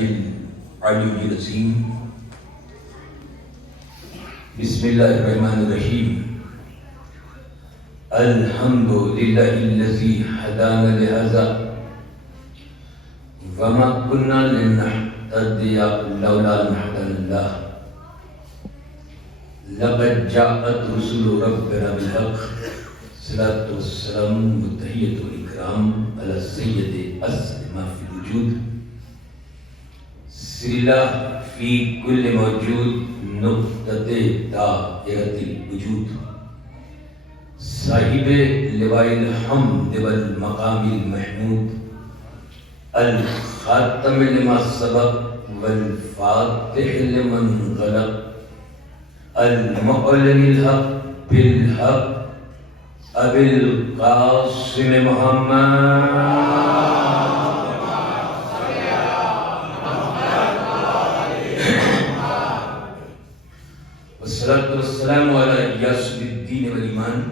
العلی العظیم بسم اللہ الرحمن الرحیم الحمد للہ الذی ہدانا لہذا وما كنا لنہتدی لولا ان ہدانا اللہ لقد جاءت رسل ربنا بالحق صلاۃ والسلام والتحیۃ والاکرام علی سید اسد ما فی الوجود سرلا فی کل موجود نقطۃ دائرۃ الوجود صاحب لواء الحمد والمقام المحمود الخاتم لما سبق والفاتح لمن غلق المعلن الحق بالحق ابی القاسم محمد والصلاة والسلام علی یاسر الدین والایمان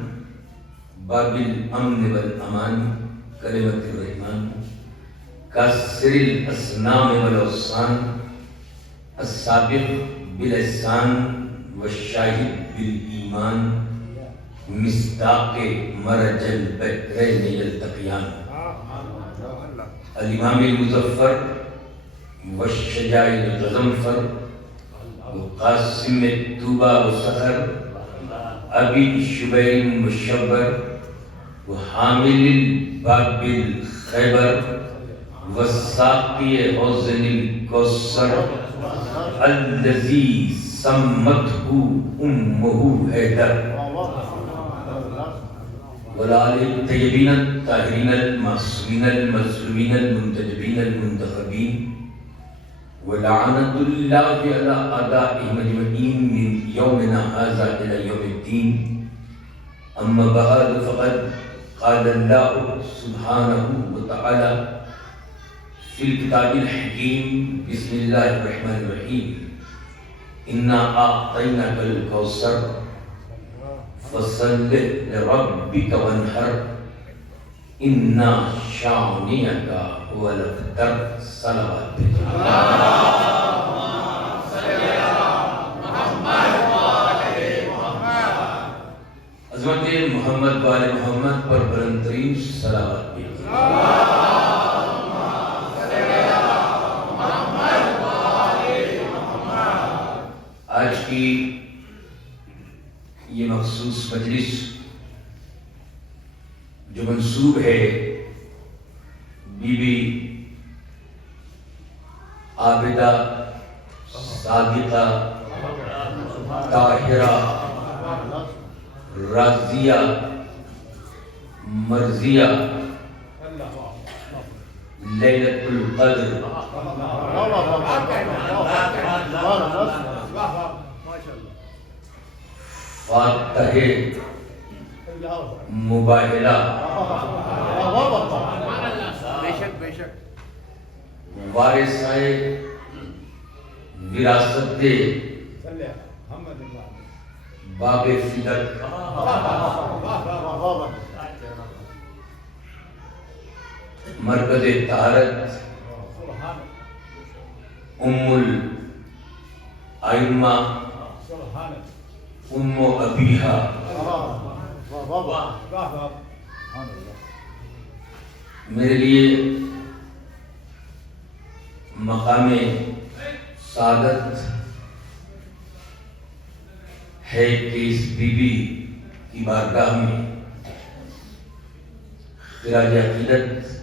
باب الامن والامان کلمۃ الرحمن کاسر الاسنام والاوصان السابق بالاحسان والشاہد بالایمان مصداق مرج البحرین یلتقیان الامام المظفر والشجاع الغضنفر قاسم الطوبہ وسخر ابی شبیر مشبر وحامل الباب الخیبر والساقی حوض الکوثر الذی سمته امہ حیدر والآل الطیبین الطاہرین المعصومین المظلومین المنتجبین المنتخبین ولعنة اللہ علی اعدائهم اجمعین من یومنا ھذا الی یوم الدین اما بعد فقد قال اللہ سبحانہ وتعالی فی الکتاب الحکیم بسم اللہ الرحمن الرحیم انا اعطیناک الکوثر فصل لربک وانحر انا شانئک هو الابتر صلوات عظمت محمد و آل محمد پر بلند ترین صلوات بھی آج کی یہ مخصوص مجلس جو منسوب ہے بی بی عابدہ صادقہ طاہرہ راضیہ مرضیہ لیلۃ القدر فاتح مباہلہ وارثہ وراثت باب فدق مرکز طہارت ام الائمہ ام ابیہا میرے لیے مقام سعادت ہے کہ اس بی بی کی بارگاہ میں خراج عقیدت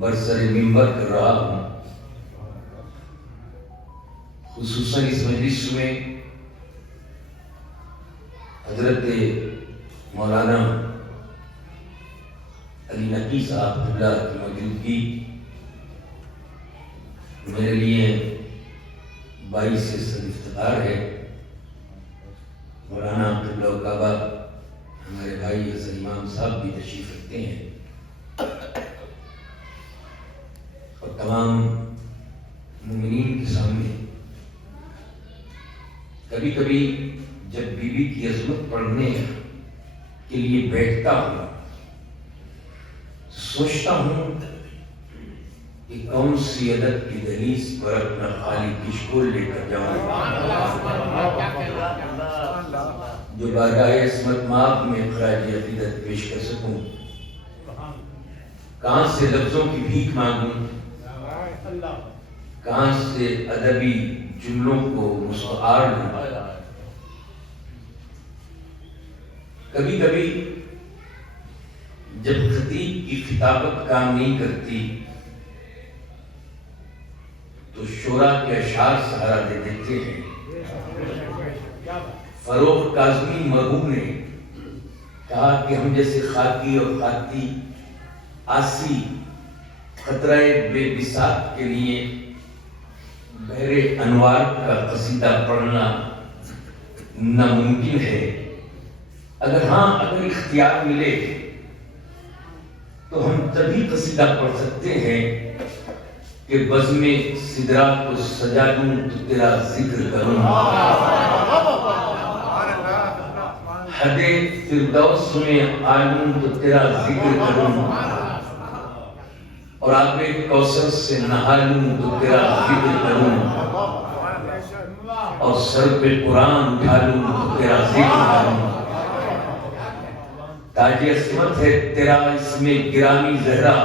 برسر منبر کر رہا ہوں. خصوصاً اس مجلس میں حضرت مولانا علی نقی صاحب اللہ کی موجودگی میرے لیے باعث افتخار ہے. مولانا عبداللہ کعبہ ہمارے بھائی حسن امام صاحب بھی تشریف رکھتے ہیں اور تمام مومنین کے سامنے کبھی کبھی جب بی بی کی عظمت پڑھنے کے لیے بیٹھتا ہوں سوچتا ہوں کہ کون سی ادب کی دہلیز پر اپنا خالی کشکول لے کر جاؤں جو بارگاہ عصمت مآب میں خراج عقیدت پیش کر سکوں، کہاں سے لفظوں کی بھیک مانگوں، کہاں سے ادبی جملوں کو مستعار لوں۔ کبھی کبھی جب خطیب کی خطابت کام نہیں کرتی تو شعراء کے اشعار سہارا دے دیتے ہیں۔ فروغ کاظمی مرحوم نے کہا کہ ہم جیسے خاکی اور خاکی آسی خطرہ بے بساط کے لیے بحر انوار کا قصیدہ پڑھنا ناممکن ہے، اگر اختیار ملے تو ہم تبھی قصیدہ پڑھ سکتے ہیں کہ بزم سدرات کو سجا دوں تو تیرا ذکر کروں، حد فردوس میں آلوں تو تیرا ذکر کروں، اور آب کوثر سے نہا لوں تو تیرا ذکر کروں، اور سر پہ قرآن اٹھا لوں تو تیرا ذکر کروں۔ تاج عصمت ہے تیرا اس میں گرامی زہرا،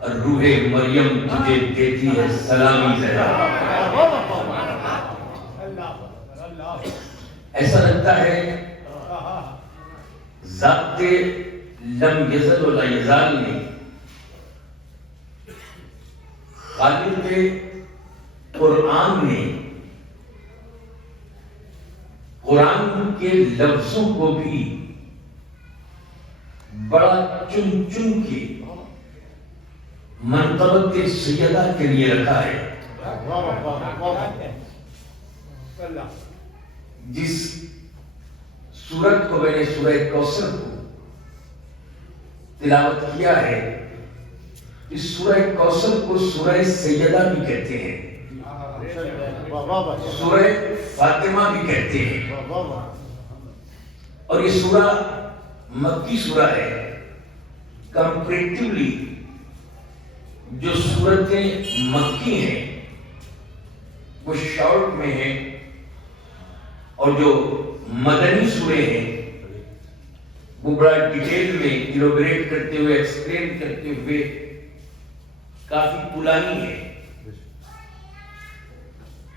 اور روح مریم تجھے دیتی ہے سلامی زہرا۔ ایسا لگتا ہے ذات لم یزل ولا یزال نے خالق قرآن نے قرآن کے لفظوں کو بھی بڑا چن چن کے منقبت سیدہ کے لیے رکھا ہے۔ جس سورت کو میں نے سورہ کوثر کو تلاوت کیا ہے، اس سورہ کوثر کو سورہ سیدہ بھی کہتے ہیں، سورہ فاطمہ بھی کہتے ہیں، اور یہ سورہ مکی سورہ ہے۔ کمپریٹیولی جو سورتیں مکی ہیں وہ شارٹ میں ہیں، اور جو مدنی سورے ہیں وہ بڑا ڈیٹیل میں ایلوبریٹ کرتے ہوئے ایکسپلین کرتے ہوئے کافی پرانی ہے،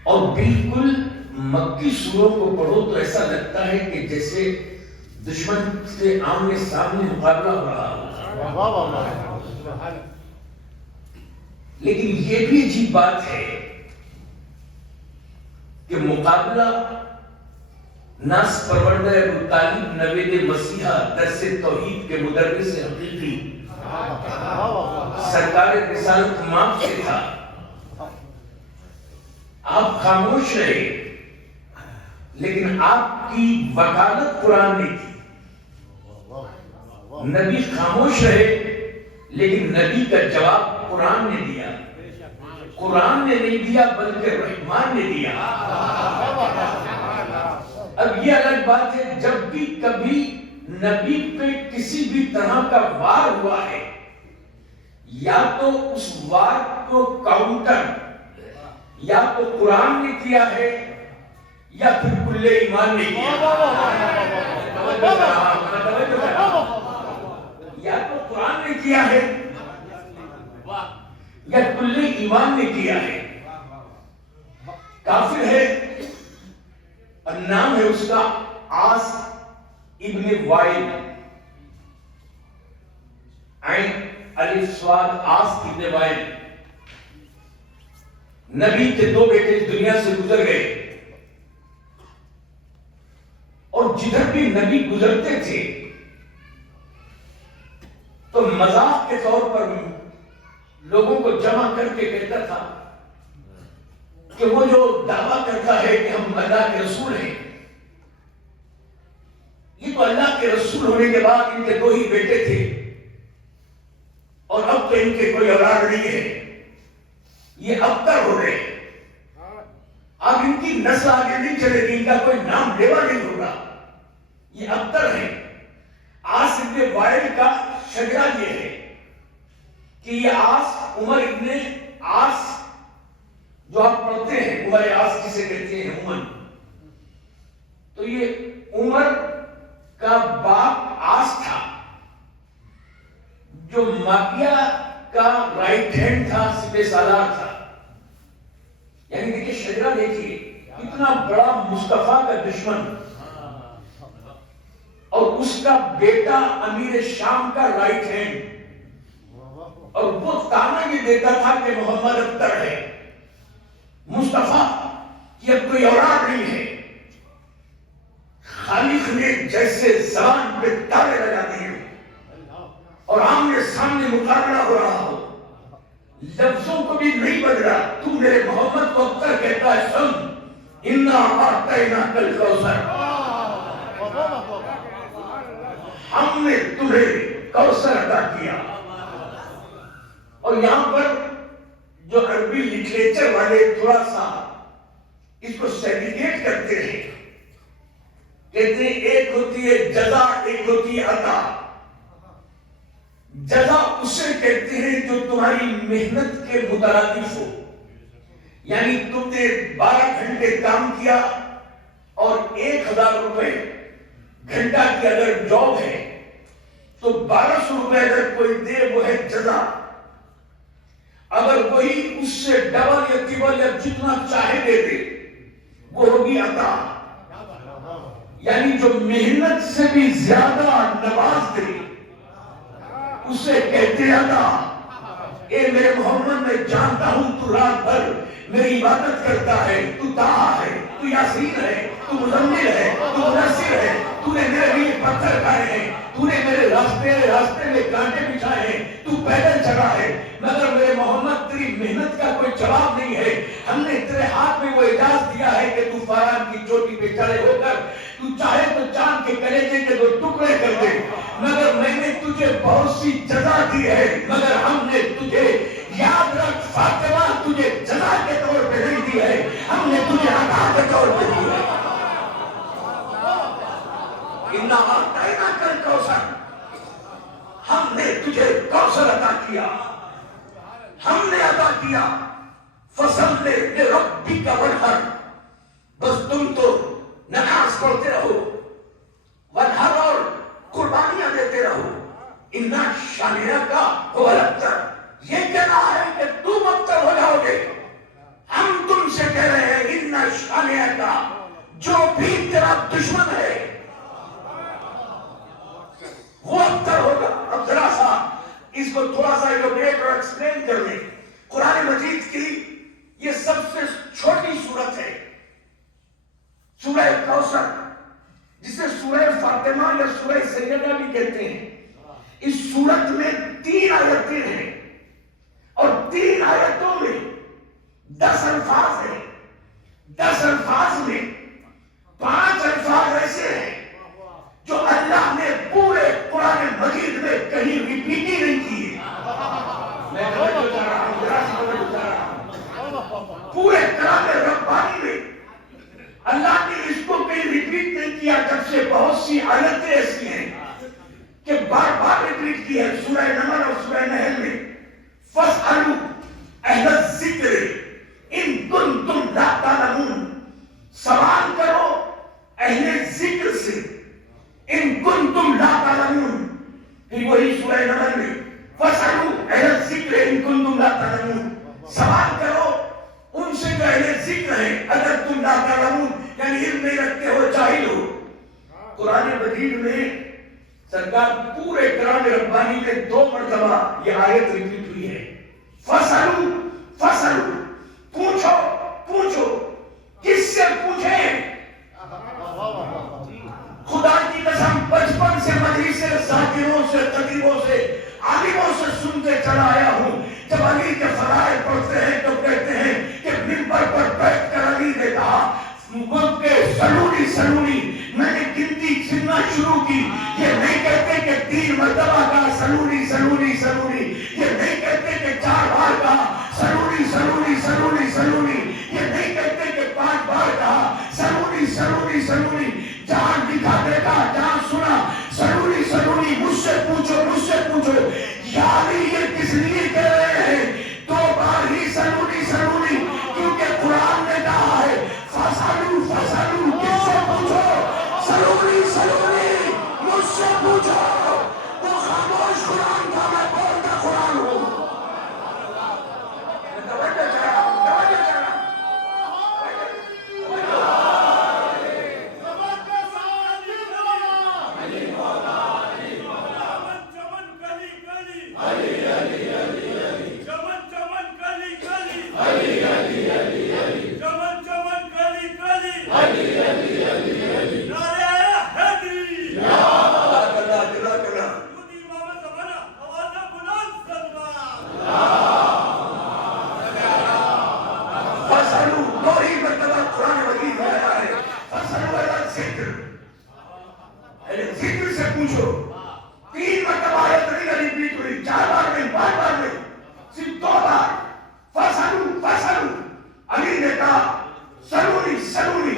اور بالکل مکی سوروں کو پڑھو تو ایسا لگتا ہے کہ جیسے دشمن سے آمنے سامنے مقابلہ ہو رہا ہو۔ لیکن یہ بھی عجیب بات ہے کہ مقابلہ ناس پروردہ ابو طالب نوید مسیحا درس توحید کے مدرس حقیقی سرکار رسالت مآب سے تھا۔ آپ خاموش رہے لیکن آپ کی وکالت قرآن نے کی۔ نبی خاموش رہے لیکن نبی کا جواب قرآن نے دیا۔ قرآن نے نہیں دیا بلکہ رحمان نے دیا۔ اب یہ الگ بات ہے جب بھی کبھی نبی پہ کسی بھی طرح کا وار ہوا ہے، یا تو اس وار کو کاؤنٹر یا تو قرآن نے کیا ہے یا پھر کل ایمان نے کیا، یا تو قرآن نے کیا ہے یا کل ایمان نے کیا ہے۔ کافر ہے اور نام ہے اس کا عاص ابن وائل، عین الف صاد عاص ابن وائل۔ نبی کے دو بیٹے اس دنیا سے گزر گئے، اور جدھر بھی نبی گزرتے تھے تو مذاق کے طور پر لوگوں کو جمع کر کے کہتا تھا کہ وہ جو دعویٰ کرتا ہے کہ ہم اللہ کے رسول ہیں، یہ تو اللہ کے رسول ہونے کے بعد ان کے دو ہی بیٹے تھے، اور اب تو ان کے کوئی اولاد نہیں ہے، یہ ابتر ہو گئے، اب ان کی نسل آگے نہیں چلے گی، ان کا کوئی نام لیوا نہیں ہوگا، یہ ابتر ہے۔ عاص ابن وائل کا شجرہ یہ ہے کہ یہ آس عمر ابن آس جو آپ پڑھتے ہیں، عمر آس جسے کہتے ہیں عمر، تو یہ عمر کا باپ آس تھا جو معاویہ کا رائٹ ہینڈ تھا، سپہ سالار تھا. یعنی دیکھیے شجرہ دیکھیے کتنا بڑا مصطفیٰ کا دشمن اور اس کا بیٹا امیر شام کا رائٹ ہینڈ، اور وہ تانا یہ دیتا تھا کہ محمد ابتر ہے، مصطفیٰ کی اب کوئی اولاد نہیں ہے. خالق نے جیسے زبان پہ تالے لگا دیے اور آمنے سامنے مقابلہ ہو رہا ہو، لفظوں کو بھی نہیں بدلا. تو میرے محمد کو ابتر کہتا ہے، سن انا اعطیناک الکوثر، ہم نے تمہیں کوثر عطا کیا. اور یہاں پر جو عربی لٹریچر والے تھوڑا سا اس کو سیگریگیٹ کرتے ہیں، کہتے ہیں ایک ہوتی ہے جزا، ایک ہوتی ہے عطا. جزا اسے کہتے ہیں جو تمہاری محنت کے مترادف ہو. یعنی تم نے 12 گھنٹے کام کیا اور 1000 روپے گھنٹہ کی اگر جاب ہے تو 1200 روپے اگر کوئی دے وہ ہے جزا. اگر وہی اس سے ڈبل یا ٹرپل یا جتنا چاہے دے دے وہ ہوگی عطا. یعنی جو محنت سے بھی زیادہ نواز دے اسے کہتے عطا. اے میرے محمد میں جانتا ہوں تو رات بھر میری عبادت کرتا ہے، تو طٰہٰ ہے، تو یاسین ہے، تو مزمل ہے، تو مدثر ہے، تو نے میرے لیے پتھر کھائے ہیں، تو نے میرے راستے میں کانٹے بچھائے ہیں، تو پیدل چلا ہے. مگر میرے محمد تیری محنت کا کوئی جواب نہیں ہے. ہم نے تیرے ہاتھ میں وہ اجازت دیا ہے کہ تو فاران کی چوٹی پہ چڑھے ہو کر تو چاہے تو چاند کے کلیجے کے 2 ٹکڑے کر دے. مگر میں نے تجھے بہت سی جزا دی ہے، مگر ہم نے تجھے یاد رکھ فاطمہ تجھے جزا کے طور پہ نہیں دی ہے، ہم نے تجھے عطا کے طور پہ دی ہے. اِنَّا أَعْطَيْنَاكَ الْكَوْثَرَ، ہم نے تجھے کوثر عطا کیا، ہم نے عطا کیا. فَصَلِّ لِرَبِّكَ وَانْحَرْ، بس تم تو نماز پڑھتے رہو، وانحر اور قربانیاں دیتے رہو. اِنَّا شَانِئَكَ هُوَ الْأَبْتَرُ، یہ کہنا ہے کہ تم ابتر ہو جاؤ گے. ہم تم سے کہہ رہے ہیں اِنَّا شَانِئَكَ، جو بھی تیرا دشمن ہے وہ ابتر ہوگا. اب ذرا سا اس کو تھوڑا سا ایلوبریٹ اور ایکسپلین کر لیں. قرآن مجید کی یہ سب سے چھوٹی سورت ہے، سورہ کوثر، جسے سورہ فاطمہ یا سورہ سیدہ بھی کہتے ہیں. اس سورت میں 3 آیتیں ہیں اور 3 آیتوں میں 10 الفاظ ہیں. 10 الفاظ میں 5 الفاظ ایسے ہیں جو اللہ نے پورے قرآن مجید میں کہیں ریپیٹ ہی نہیں کیے. میں پورے کلام ربانی میں اللہ نے اس کو کہیں ریپیٹ نہیں کیا، جب سے بہت سی آیتیں ایسی ہیں کہ بار بار ریپیٹ کی ہے. سورہ نمل اور سورہ نحل میں فَاسْأَلُوا أَهْلَ الذِّكْرِ إِن كُنتُمْ لَا تَعْلَمُونَ، سوال کرو اہل ذکر سے، ان کنتم لا تعلمون. پھر وہی سورہ نمل میں فَاسْأَلُوا أَهْلَ الذِّكْرِ إِن كُنتُمْ لَا تَعْلَمُونَ، سوال کرو ان سے جو اہل ذکر ہیں اگر تم لا تعلمون، یعنی علم نہیں رکھتے ہو، جاہل ہو. قرآن مجید میں سرکار پورے کلام ربانی میں 2 مرتبہ یہ آیت ریپیٹ ہوئی ہے. فَاسْأَلُوا فَاسْأَلُوا، پوچھو پوچھو. کس سے پوچھیں؟ خدا کی قسم بچپن سے مجلس سے ذاکروں سے خطیبوں سے عالموں سے سنتے چلا آیا ہوں. جب علی کے فضائل پڑھتے ہیں تو کہتے ہیں کہ منبر پر بیٹھ کر علی نے کہا سلونی سلونی، میں نے گنتی گننا شروع کی. یہ نہیں کہتے کہ 3 مرتبہ کہا سلونی سلونی سلونی، یہ نہیں کہتے کہ 4 بار کہا سلونی سلونی سلونی سلونی، یہ نہیں کہتے کہ 5 بار کہا سلونی سلونی سلونی. جہاں دکھا دیکھا، جہاں سنا سلونی سلونی، مجھ سے پوچھو مجھ سے پوچھو. یعنی یہ کس لیے کہ ذکر سے پوچھو. 3 مرتبہ آیت نہیں ریپیٹ ہوئی, 4 بار نہیں, 5 بار نہیں, صرف 2 بار. فسلو. علی نے کہا سلونی,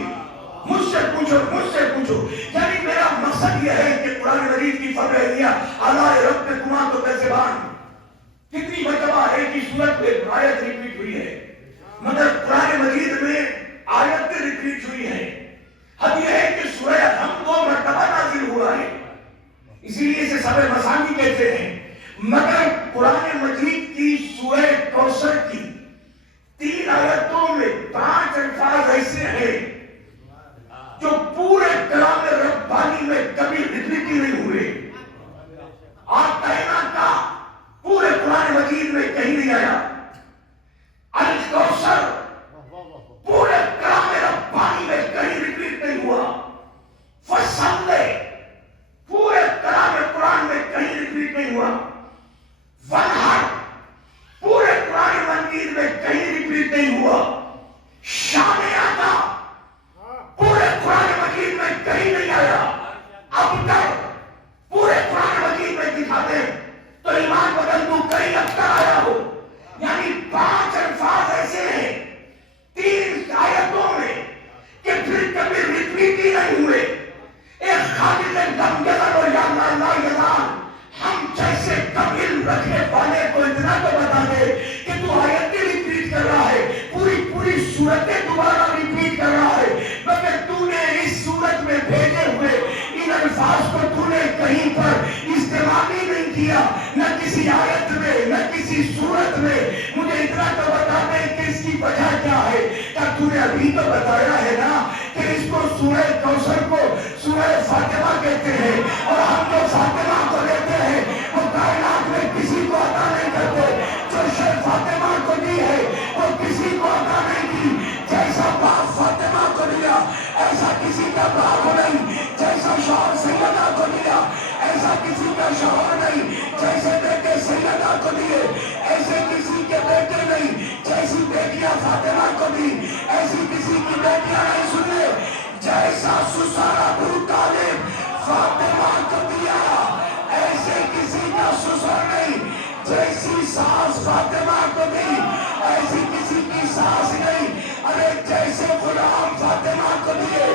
مجھ سے پوچھو. یعنی میرا مقصد یہ ہے کہ قرآن مجید کی فرمانیاں اعلی ربکما تکذبان کتنی مرتبہ ہے کہ سورت میں آیت ریپیٹ ہوئی ہے, مگر قرآن مجید میں آیت ریپیٹ ہوئی ہے. اب یہ ہے کہ سورہ ہم 2 مرتبہ نازل ہوا ہے, اسی لیے اسے سبع مثانی کہتے ہیں. مگر قرآن مجید کی سورہ کوثر کی 3 آیتوں میں 5 الفاظ ایسے ہیں جو پورے کلام ربانی میں کبھی ریپیٹ نہیں ہوئے. اور کہنا کا پورے قرآن مجید میں کہیں نہیں آیا. الکوثر پورے کلام ربانی میں کہیں ریپیٹ نہیں ہوا. فصلے پورے کلام قرآن میں کہیں ریپیٹ نہیں ہوا. ونہر پورے قرآن مجید میں کہیں ریپیٹ نہیں ہوا. شان آتا پورے قرآن مجید میں کہیں نہیں آیا. اب تک پورے قرآن مجید میں دکھا دیں تو ایمان بدل دوں کہیں اب تک آیا ہو. یعنی 5 الفاظ ایسے ہیں 3 آیتوں میں کہ پھر کبھی ریپیٹ ہی نہیں ہوئے. ایک خالق لم یزل و یا لا یزال, ہم جیسے کبھی رکھنے والے کو اتنا تو بتا دے کہ تو آیتیں ریپیٹ کر رہا ہے, پوری صورتیں دوبارہ ریپیٹ کر رہا ہے, مگر تو نے اس صورت میں بھیجے ہوئے ان الفاظ کو تو نے کہیں پر استعمال ہی نہیں کیا, نہ کسی آیت میں نہ کسی صورت میں. مجھے اتنا تو بتا دے کہ اس کی وجہ کیا ہے. کیا تو نے ابھی تو بتایا ہے نا کہ اس کو سورہ کوثر کو سورہ فاطمہ کہتے ہیں, اور ہم جو فاطمہ کو لیتے ہیں وہ کائنات میں کسی کو عطا نہیں کرتے. جو شے فاطمہ کو دی ہے وہ کسی کو عطا نہیں کی. جیسا باپ فاطمہ کو دیا ایسا کسی کا باپ نہیں, جیسا شوہر سیدہ کو دیا ایسا کسی کا شوہر نہیں, جیسے بیٹے سیدہ کو دیے ایسے کسی کے بیٹے نہیں, جیسی بیٹیاں فاطمہ کو دی ایسی کسی کی بیٹیاں نہیں. سنے جیسا سسر ابو طالب فاطمہ کو دیا ایسے کسی کا سسر نہیں, جیسی ساس فاطمہ کو دی ایسی کسی کی ساس نہیں. ارے جیسے غلام فاطمہ کو دیے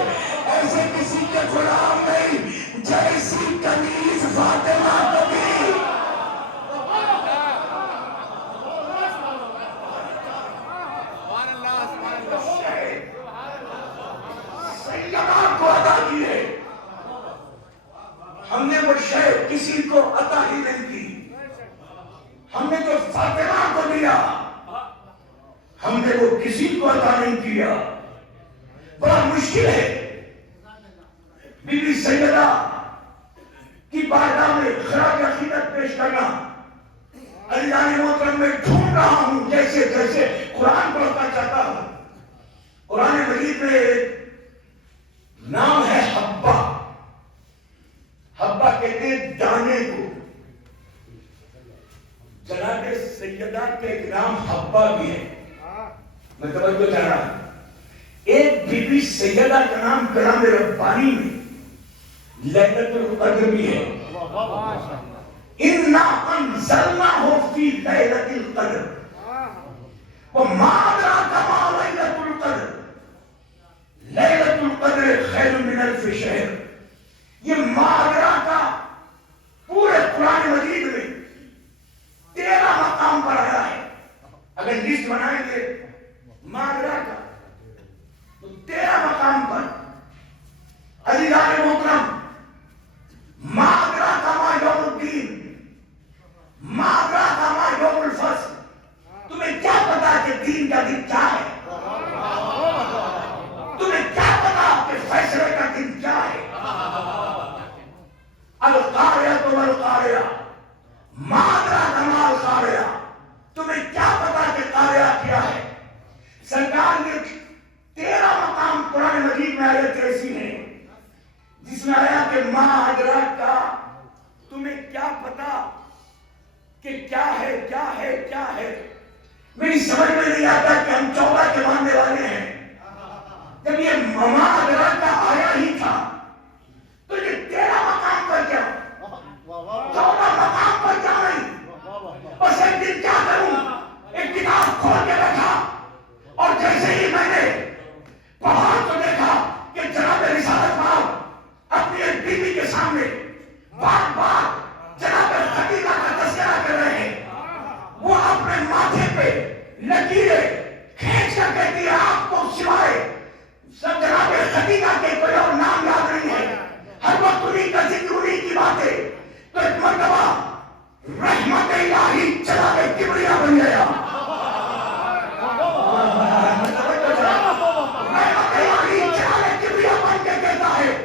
ایسے کسی کے غلام نہیں, جیسی کنیز فاطمہ کو دی. سیدہ کو عطا کی ہے, ہم نے وہ شے کسی کو عطا ہی نہیں کی. ہم نے جو فاطمہ کو دیا ہم نے وہ کسی کو عطا نہیں کیا. بڑا مشکل ہے بی بی سیدہ کی بارگاہ میں خراج عقیدت پیش کرنا. اللہ محترم میں ڈھونڈ رہا ہوں جیسے قرآن پڑھنا چاہتا ہوں. قرآن مجید میں نام ہے حبہ. حبہ کہتے ہیں دانے کو. جناب سیدہ کا ایک نام حبہ بھی ہے. میں توجہ کر رہا ہوں. ایک بی بی سیدہ کا نام کلام ربانی میں لیلۃ القدر بھی ہے. اِنَّا أَنزَلْنَاهُ فِي لَيْلَةِ الْقَدْرِ وَمَا أَدْرَاكَ مَا لَيْلَةُ الْقَدْرِ لَيْلَةُ الْقَدْرِ خَيْرٌ مِنَ أَلْفِ شَهْرٍ. یہ ما أَدْرَاكَ پورے قرآن مجید میں 13 مقام پر آیا ہے. اگر لسٹ بنائیں گے ما أدْرَاكَ تو 13 مقام پر. عزیزان محترم, ما أدراك ما یوم الدین, ما أدراك ما یوم الفصل. تمہیں کیا پتا کہ کا دن کیا ہے؟ تمہیں کیا پتا کہ فیصلے کا دن کیا ہے؟ القاریہ تو القاریہ مادرا کمال قاریہ، تمہیں کیا پتا کہ قاریہ کیا ہے؟ سرکار نے 13 مقام قرآن مجید میں آیت ایسی ہیں جس میں آیا کہ ماں ادراک کا، تمہیں کیا پتا کہ کیا ہے کیا ہے کیا ہے؟ میری سمجھ میں نہیں آتا کہ ہم 14 کے ماننے والے ہیں، جب یہ ماں ادراک کا آیا ہی تھا تو یہ 13 مقام پر کیا، 14 مقام پر کیا نہیں؟ بس ایک دن کیا کروں، ایک کتاب کھول کے رکھا اور جیسے ہی میں نے پڑھا تو دیکھا کہ جناب رسالت مآب اپنی ایک بیوی کے سامنے بار بار جناب خدیجہ کا تذکرہ کر رہے ہیں، وہ اپنے ماتھے پہ لکیریں کھینچ کر کہتی ہے آپ کو سوائے سب جناب خدیجہ کے کوئی اور نام یاد نہیں ہے، ہر وقت انہیں کا ذکر انہیں کی باتیں، تو ایک مرتبہ رحمت الہی جناب کبریا بن گیا، رحمت الہی جناب کبریا بن کے کہتا ہے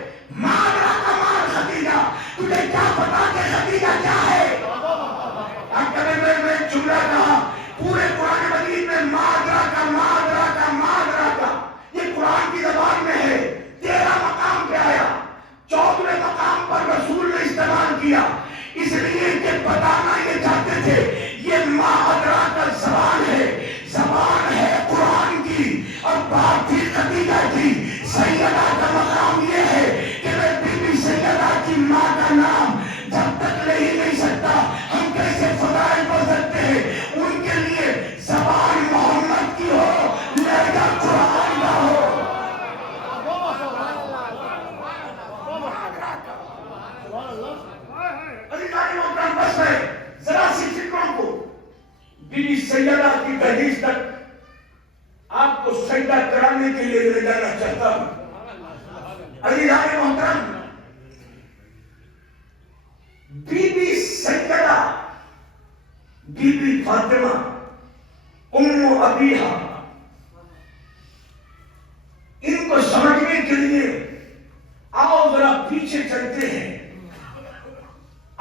مادرا کمال خدیجہ، تجھے کیا پتا کہ خدیجہ کیا ہے؟ میں جملہ کہا پورے قرآن مجید میں مادرا کا مادرا کا مادرا کا، یہ قرآن کی زبان میں ہے، 13 مقام پہ آیا، 14ویں مقام پر رسول نے استعمال کیا، اس لیے کہ بتانا یہ چاہتے تھے یہ مادرا کا زبان ہے قرآن کی، اور بات تھی خدیجہ کی، سیدہ کا مقام یہ ہے کہ میں بی بی سیدہ کی ماں کا نام جب تک لے ہی نہیں سکتا ہم کیسے فضائل پڑھ سکتے ہیں؟ ان کے لیے زبان محمد کی ہو، لہجہ قرآن کا ہو۔ بس میں ذرا سی فکروں کو بی بی سیدہ کی دہلیز تک آپ کو سجدہ کرانے کے لیے لے جانا چاہتا ہوں۔ عزیزان محترم، بی بی سیدہ بی بی فاطمہ ام ابیہا، ان کو سمجھنے کے لیے آؤ ذرا پیچھے چلتے ہیں۔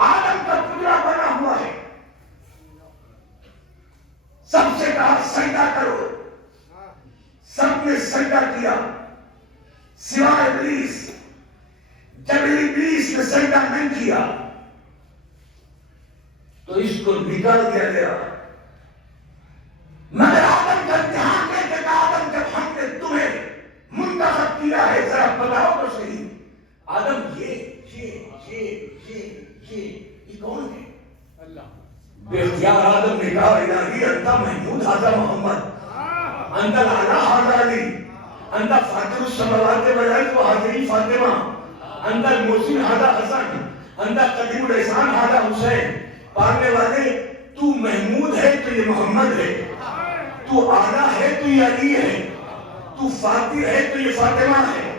آدم کا پتلا بنا ہوا ہے، سب سے کہا سجدہ کرو، سب نے سجدہ کیا سوائے ابلیس۔ جب ابلیس نے سجدہ نہیں کیا تو اس کو نکال دیا گیا، مگر آدم کا امتحان لے کے کہا آدم جب ہم نے تمہیں منتخب کیا ہے ذرا بتاؤ تو صحیح آدم یہ کون ہے؟ بے اختیار آدم نے کہا الہی انت محمود ھذا محمد، انت الاعلی ھذا علی، انت فاطر السماوات والارض وھذہ فاطمہ، انت المحسن ھذا حسن، انت قدیم الاحسان ھذا حسین۔ پڑھنے والے تو محمود ہے تو یہ محمد ہے، تو اعلیٰ ہے تو یہ علی ہے، تو فاطر ہے تو یہ فاطمہ ہے،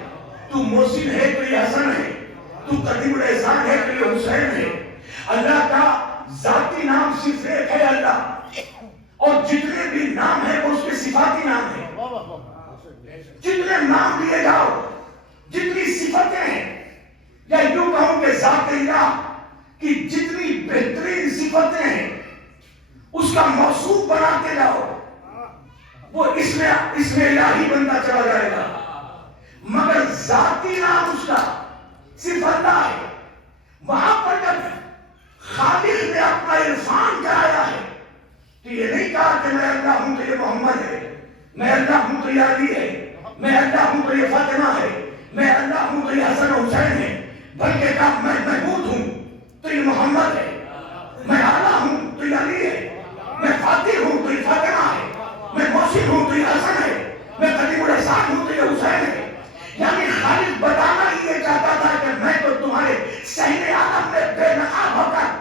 تو محسن ہے تو یہ حسن ہے، تو قدیم الاحسان ہے تو یہ حسین ہے۔ اللہ کا ذاتی نام صرف ایک ہے اللہ، اور جتنے بھی نام ہیں وہ اس کے صفاتی نام ہیں۔ جتنے نام لیے جاؤ، جتنی صفتیں ہیں، یا یوں کہوں کہ ذات الہ کی جتنی بہترین صفتیں ہیں اس کا موصوف بناتے جاؤ، وہ اس میں الہی بنتا چلا جائے گا، مگر ذاتی نام اس کا صرف اللہ ہے۔ وہاں پر جب خالق نے اپنا عرفان کرایا ہے تو یہ نہیں کہا کہ میں اللہ ہوں تو یہ محمد ہے، میں اللہ ہوں تو یہ علی ہے، میں اللہ ہوں تو یہ فاطمہ ہے، میں اللہ ہوں تو یہ حسن و حسین ہے، بلکہ کہا میں محمود ہوں تو یہ محمد ہے، میں اعلیٰ ہوں تو یہ علی ہے، میں فاتح ہوں تو یہ فاطمہ ہے، میں محسن ہوں تو یہ حسن ہے، میں قدیم الاحسان ہوں تو یہ حسین ہے۔ یعنی خالق بتانا ہی یہ چاہتا تھا کہ میں تو تمہارے صحن عالم میں بے نقاب ہو کر،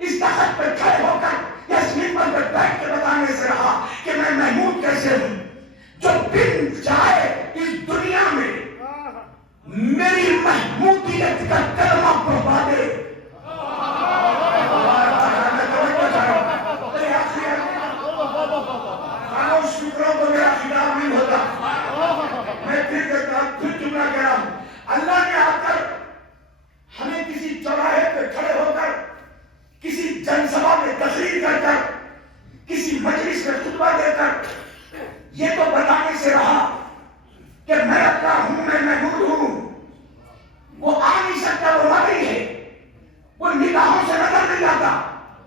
اس تخت پہ کھڑے ہو کر یا اس منبر پہ بیٹھ کے بتانے سے رہا کہ میں محمود کیسے ہوں، جو بن جائے اس دنیا میں میری محمودیت کا کلمہ پڑھوا دے۔ خاموش فکروں کو یہ تو بتانے سے رہا کہ میں اپنا ہوں، میں محمود ہوں. وہ آ نہیں سکتا، وہ مرئی ہے، وہ نگاہوں سے نظر نہیں آتا،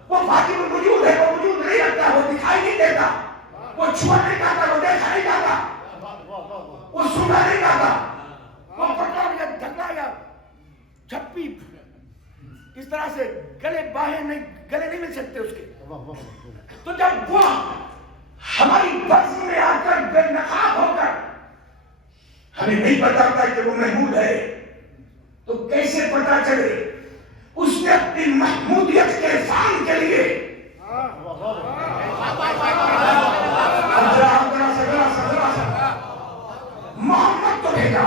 وہ باقی میں وجود ہے، وہ وجود نہیں رکھتا، وہ دکھائی نہیں دیتا، وہ چھوا نہیں جاتا، وہ دیکھا نہیں جاتا، وہ سنا نہیں جاتا، وہ پٹا یا دھگا یا چھپی اس طرح سے گلے نہیں مل سکتے اس کے. تو جب وہ ہماری بزم میں آ کر بے نقاب ہو کر ہمیں نہیں بتاتا کہ وہ محمود ہے، تو کیسے پتا چلے؟ اس نے اپنی محمودیت کے فان کے لیے محمد کو بھیجا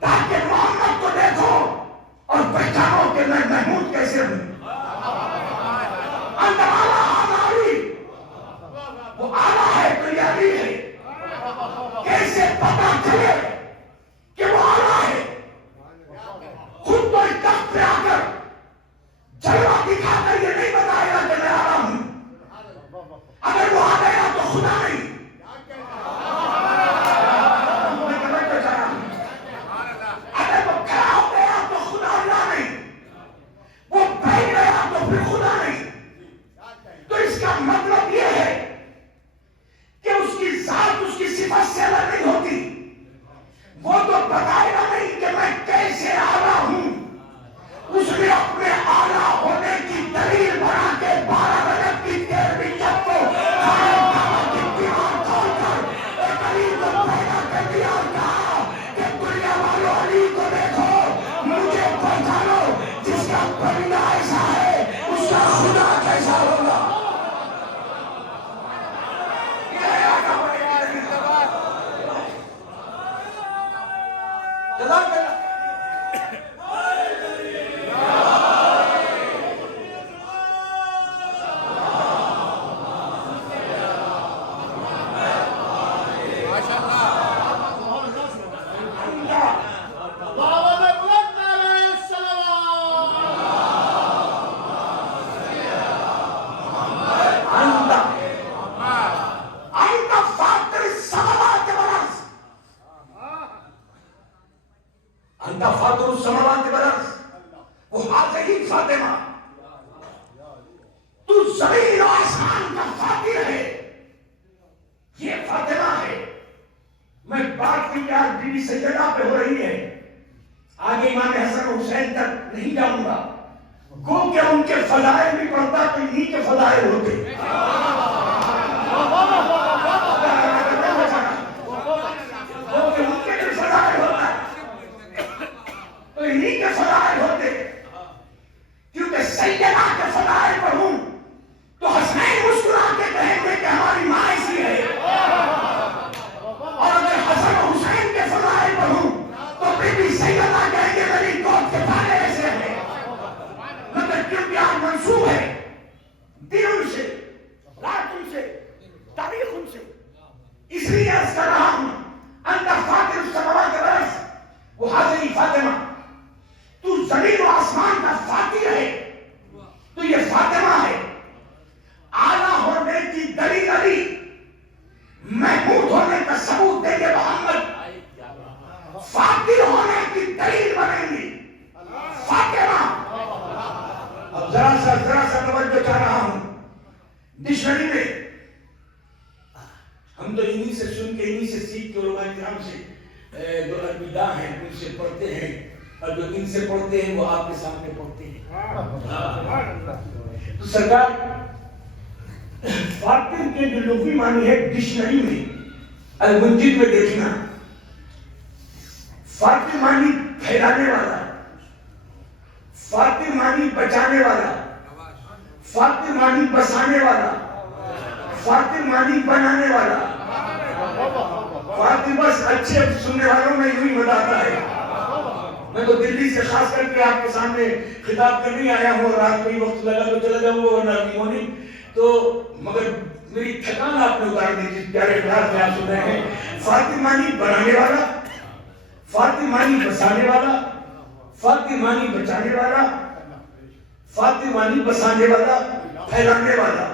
تاکہ محمد کو دیکھو اور پہچانو کہ میں محمود کیسے ہوں. وہ آلہ ہے تو یہ علی ہے. کیسے پتا چلے کہ وہ آلہ ہے؟ خود تو اس تخت پہ آ کر جلوہ دکھا کر یہ نہیں بتائے گا کہ میں آلہ ہوں. اگر وہ آ گیا تو خدا نہیں. اگر وہ کھڑا ہو گیا تو خدا اللہ نہیں. وہ بیٹھ گیا تو پھر خدا نہیں. تو اس کا مطلب یہ ہے کہ اس کی ذات اس کی صفت سے الگ نہیں ہوتی. وہ تو بتائے گا نہیں کہ میں کیسے آلہ ہوں. اس نے اپنے آلہ ہونے کی دلیل بنا کے 12 رجب کی 13ویں شب کو کعبہ کی دیوار کھول کر ایک علی کو پیدا کر دیا اور کہا کہ دنیا والوں علی کو دیکھو، مجھے پہچانو. جس کا بندہ ایسا ہے اس کا خدا کیسا ہوگا؟ ہم تو انہی سے سن کے انہی سے سیکھ کے علماء کرام سے جو الوداع ہیں ان سے پڑھتے ہیں اور جو ان سے پڑھتے ہیں وہ آپ کے سامنے پڑھتے ہیں. تو سرکار فاطر کے جو لغوی معنی ہے ڈکشنری میں المنجد میں دیکھنا فاطر معنی پھیلانے والا, فاطر معنی بچانے والا, فاطر معنی بسانے والا, فاطر معنی بنانے والا. فاطر بس اچھے سننے والوں میں یوں ہی بتاتا ہے. میں تو دلی سے خاص کر کے آپ کے سامنے خطاب کرنے آیا ہوں, رات کو ہی وقت لگا تو چلا جاؤں گا ورنہ اگلی مارننگ تو, مگر میری تھکان آپ نے اتار دی جس پیارے انداز میں آپ سن رہے ہیں. فاطر معنی بنانے والا, فاطر معنی بسانے والا, فاطر معنی بچانے والا, فاطر معنی بسانے والا, پھیلانے والا.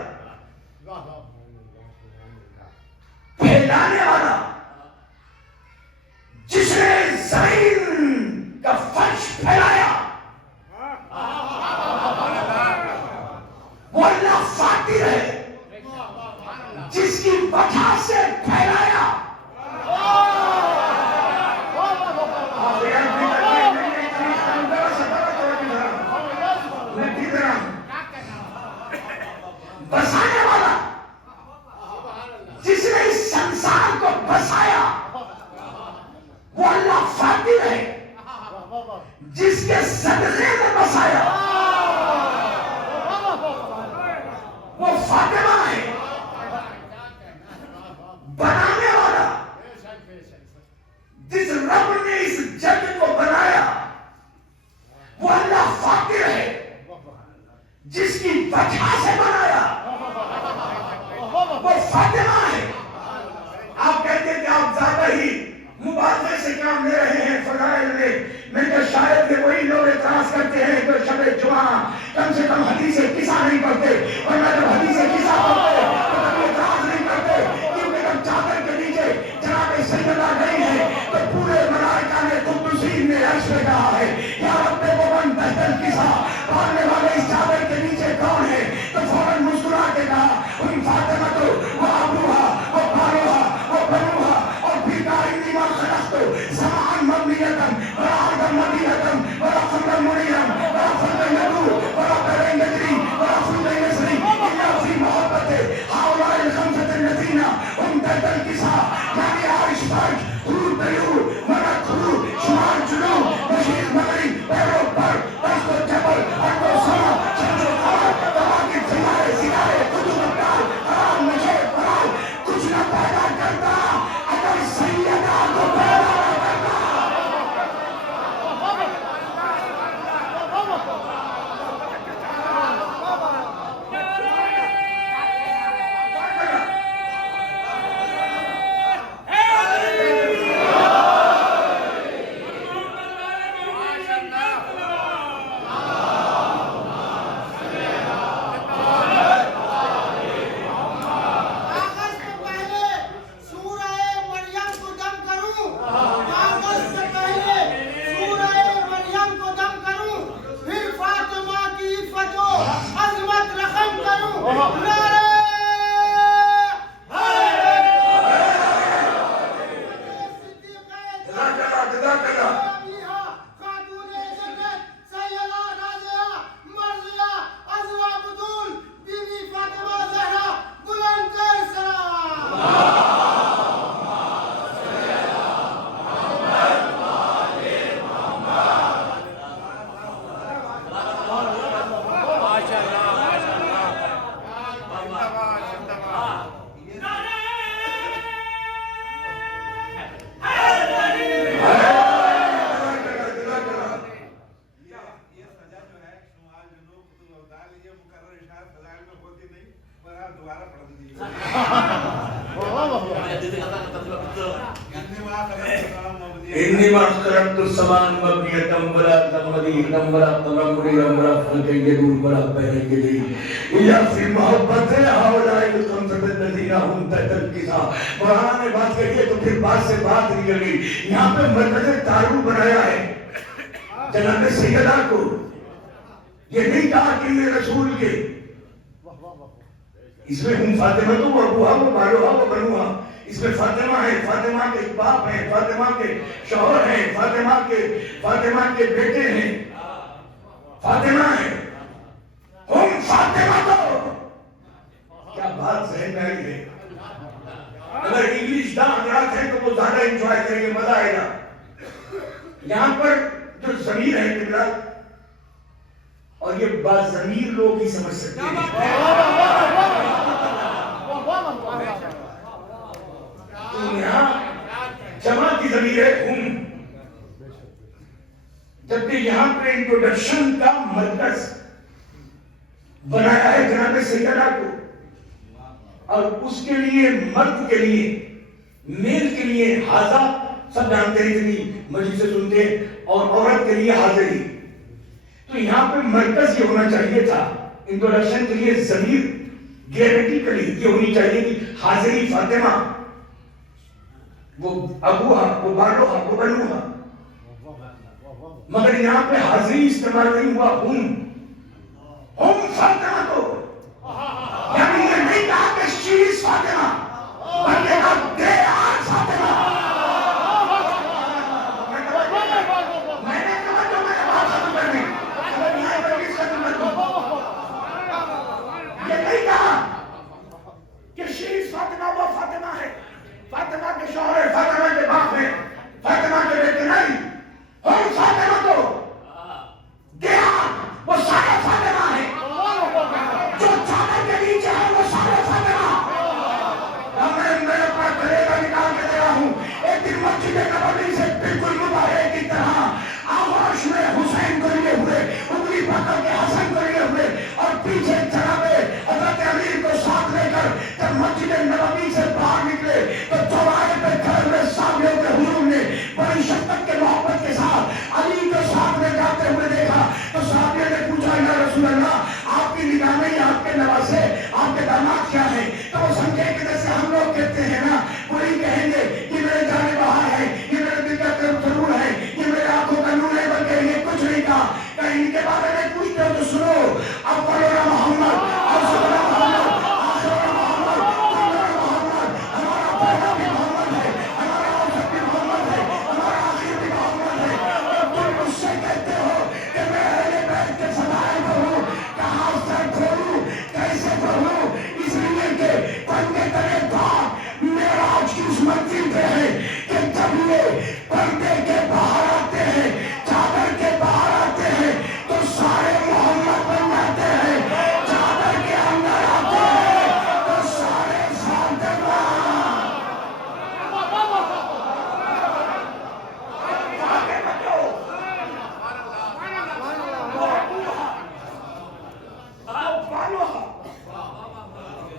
انما خلقت السماء مبنية ولا تمديدا ولا تنمريا ولا فلكيا ولا بينيا الا في محبت هؤلاء الخمسة الذين هم تحت الكساء. قرآن نے بات کہی ہے تو پھر بات سے بات نکل گئی. یہاں پہ مرکز تعارف بنایا ہے جناب سیدہ کو. یہ نہیں کہا کہ یہ رسول کے اس میں ہم فاطمہ تو وہ ابوہا وہ بالوہا وہ بنوہا. اس میں فاطمہ ہے, فاطمہ کے باپ ہیں, فاطمہ کے شوہر ہیں, فاطمہ کے بیٹے ہیں, فاطمہ ہیں. ہم فاطمہ تو کیا بات ذہن میں آئی ہے. اگر انگلش داں حضرات ہیں تو وہ زیادہ انجوائے کریں گے, مزہ آئے گا. یہاں پر جو ضمیر ہے قبلہ, اور یہ بات ضمیر لوگ ہی سمجھ سکتے ہیں. یہاں جمع کی ضمیر ہے ہم, جبکہ یہاں پہ انٹروڈکشن کا مرکز بنایا ہے جناب سیدہ کو, اور اس کے لیے مرد کے لیے میل کے لیے حاضہ سب جانتے ہیں اتنی مجلس سے سنتے ہیں, اور عورت کے لیے حاضری. تو یہاں پہ مرکز یہ ہونا چاہیے تھا انٹروڈکشن کے لیے ضمیر گریمیٹیکلی یہ ہونی چاہیے کہ حاضری فاطمہ, وہ ابوہا وہ بالوہا وہ بنوہا. مگر یہاں پہ حاضری استعمال نہیں ہوا ہم فاطمہ کو. یعنی یہ نہیں کہا کہ she is فاطمہ, بلکہ کہا they are فاطمہ. میں نے کہا جو میں نے بات ختم کرنی یہ نہیں کہا کہ she is فاطمہ, وہ فاطمہ ہے, فاطمہ کے شوہر ہے, فاطمہ کے باپ ہے, فاطمہ کے بیٹے نہیں. ہم فاطمہ کو دیا وہ سارے فاطمہ ہے, جو چادر کے نیچے ہے وہ سارے فاطمہ. میں اپنا کلیجہ نکال کے دے رہا ہوں. ایک دن مسجد نبوی سے بالکل مبارک کی طرح آغوش میں حسین کو لیے ہوئے, انگلی پکڑ کے حسن کو لیے ہوئے, اور پیچھے جناب حضرت علی کو ساتھ لے کر جب مسجد نبوی سے باہر نکلے تو چوراہے پہ کھڑے ہوئے صحابیوں کے حضور نے بڑی شفقت کے محبت کے ساتھ علی کو ساتھ لے جاتے ہوئے دیکھا. تو صحابیوں نے پوچھا یا رسول اللہ, آپ کی نگاہ میں آپ کے نواسے آپ کے داماد کیا ہیں؟ تو وہ سمجھے کہ جیسے ہم لوگ کہتے ہیں نا, وہی کہیں گے یہ میرے جانے بہار ہے, یہ میرے دل کا ضرور ہے, یہ میرے آنکھوں کا نور ہے, بلکہ یہ کچھ نہیں کہا. کہیں ان کے بارے میں پوچھتے ہو تو سنو, اولنا محمد, اوسطنا محمد, آخرنا محمد, کلنا محمد, ہمارا پہلا بھی محمد ہے, ہمارا اوسط بھی محمد ہے, ہمارا آخر بھی محمد ہے. اور تم مجھ سے کہتے ہو کہ میں اہل بیت کے فضائل پڑھوں, کہاں سر کھولوں, کیسے پڑھوں, اس لیے کہ پردے تلے بات معراج کی اس منزل پہ ہے کہ جب یہ پردے کے باہر آتے ہیں, چادر کے باہر آتے ہیں, تو سارے محمد بن جاتے ہیں, چادر کے اندر آتے ہیں تو سارے فاطمہ.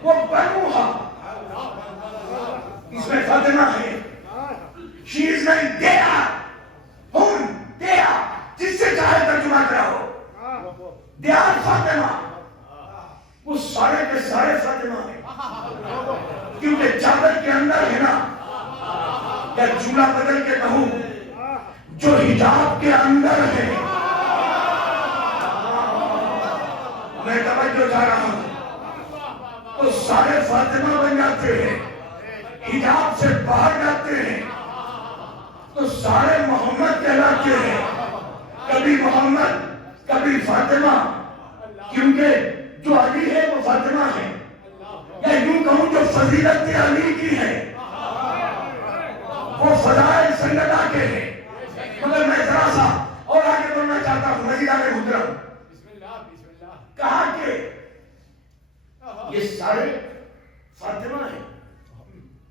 وہ بنوہا, اس میں فاطمہ ہے. she is like they are, ہم they are, جس سے چاہے ترجمہ کراؤ, they are فاطمہ. وہ سارے کے سارے فاطمہ ہیں, کیونکہ چادر کے اندر ہے نا, یا جملہ بدل کے کہوں جو حجاب کے اندر ہے. میں توجہ چاہ رہا ہوں, تو سارے فاطمہ بن جاتے ہیں, حجاب سے باہر جاتے ہیں تو سارے محمد کہلاتے ہیں. کبھی محمد کبھی فاطمہ, کیونکہ جو علی ہے وہ فاطمہ ہے, یا یوں کہوں جو فضیلت علی کی ہے وہ فضائل سیدہ کے ہیں. مگر میں ذرا سا اور آگے بڑھنا چاہتا ہوں, مزید آگے گزرا. کہا کہ یہ سارے فاطمہ ہیں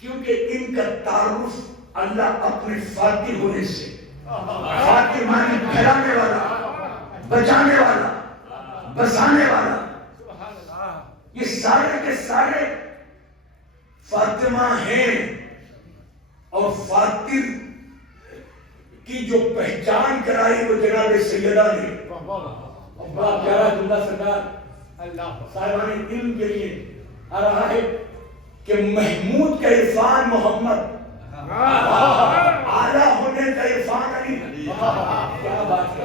کیونکہ ان کا تعارف اللہ اپنے فاتح ہونے سے, فاتح معنی پھیلانے والا, بچانے والا, بسانے والا, یہ سارے کے سارے فاطمہ ہیں. اور فاتح کی جو پہچان کرائی وہ جناب سیدہ نے. بڑا پیارا جملہ سرکار صاحبان علم کے لیے آ رہا ہے کہ محمود کا عرفان محمد، اعلیٰ ہونے کا عرفان علی. کیا بات ہے،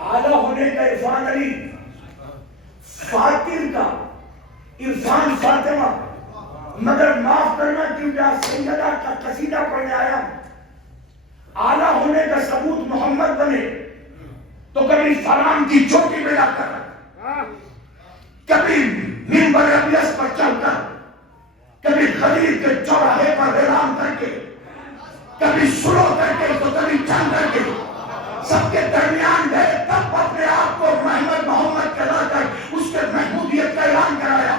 اعلیٰ ہونے کا عرفان علی، فاتر کا عرفان فاطمہ. مگر معاف کرنا کیونکہ آج سیدہ کا قصیدہ پڑھنے آیا. اعلیٰ ہونے کا ثبوت محمد بنے تو کبھی فرام کی چوٹی پہ جا کر، کبھی منبر ابیض پر چل کر، کبھی غدیر کے چوراہے پر اعلان کر کے، کبھی سلو کر کے تو کبھی چل کر کے، سب کے درمیان گئے تب اپنے آپ کو محمد کہلا کر اس کے محمودیت کا اعلان کرایا.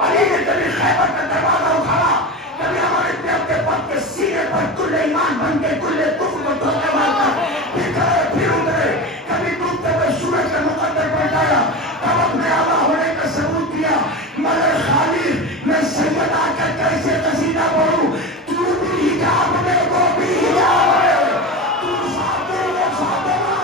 علی نے کبھی خیبر کا دروازہ اٹھایا، کبھی ہمارے پیار کے پاک کے سینے پر کل ایمان بن کے کل کفر کو دھوکے مار کر پھر اترے، کبھی ڈوبتے ہوئے سورج کا مقدر پلٹایا، تب اپنے اعلیٰ ہونے کا ثبوت کیا. مگر خالد میں سیدہ کا کیسے قصیدہ پڑھوں، تو بھی حجاب میں وہ بھی حجاب ہے، تو فاطر و فاطمہ.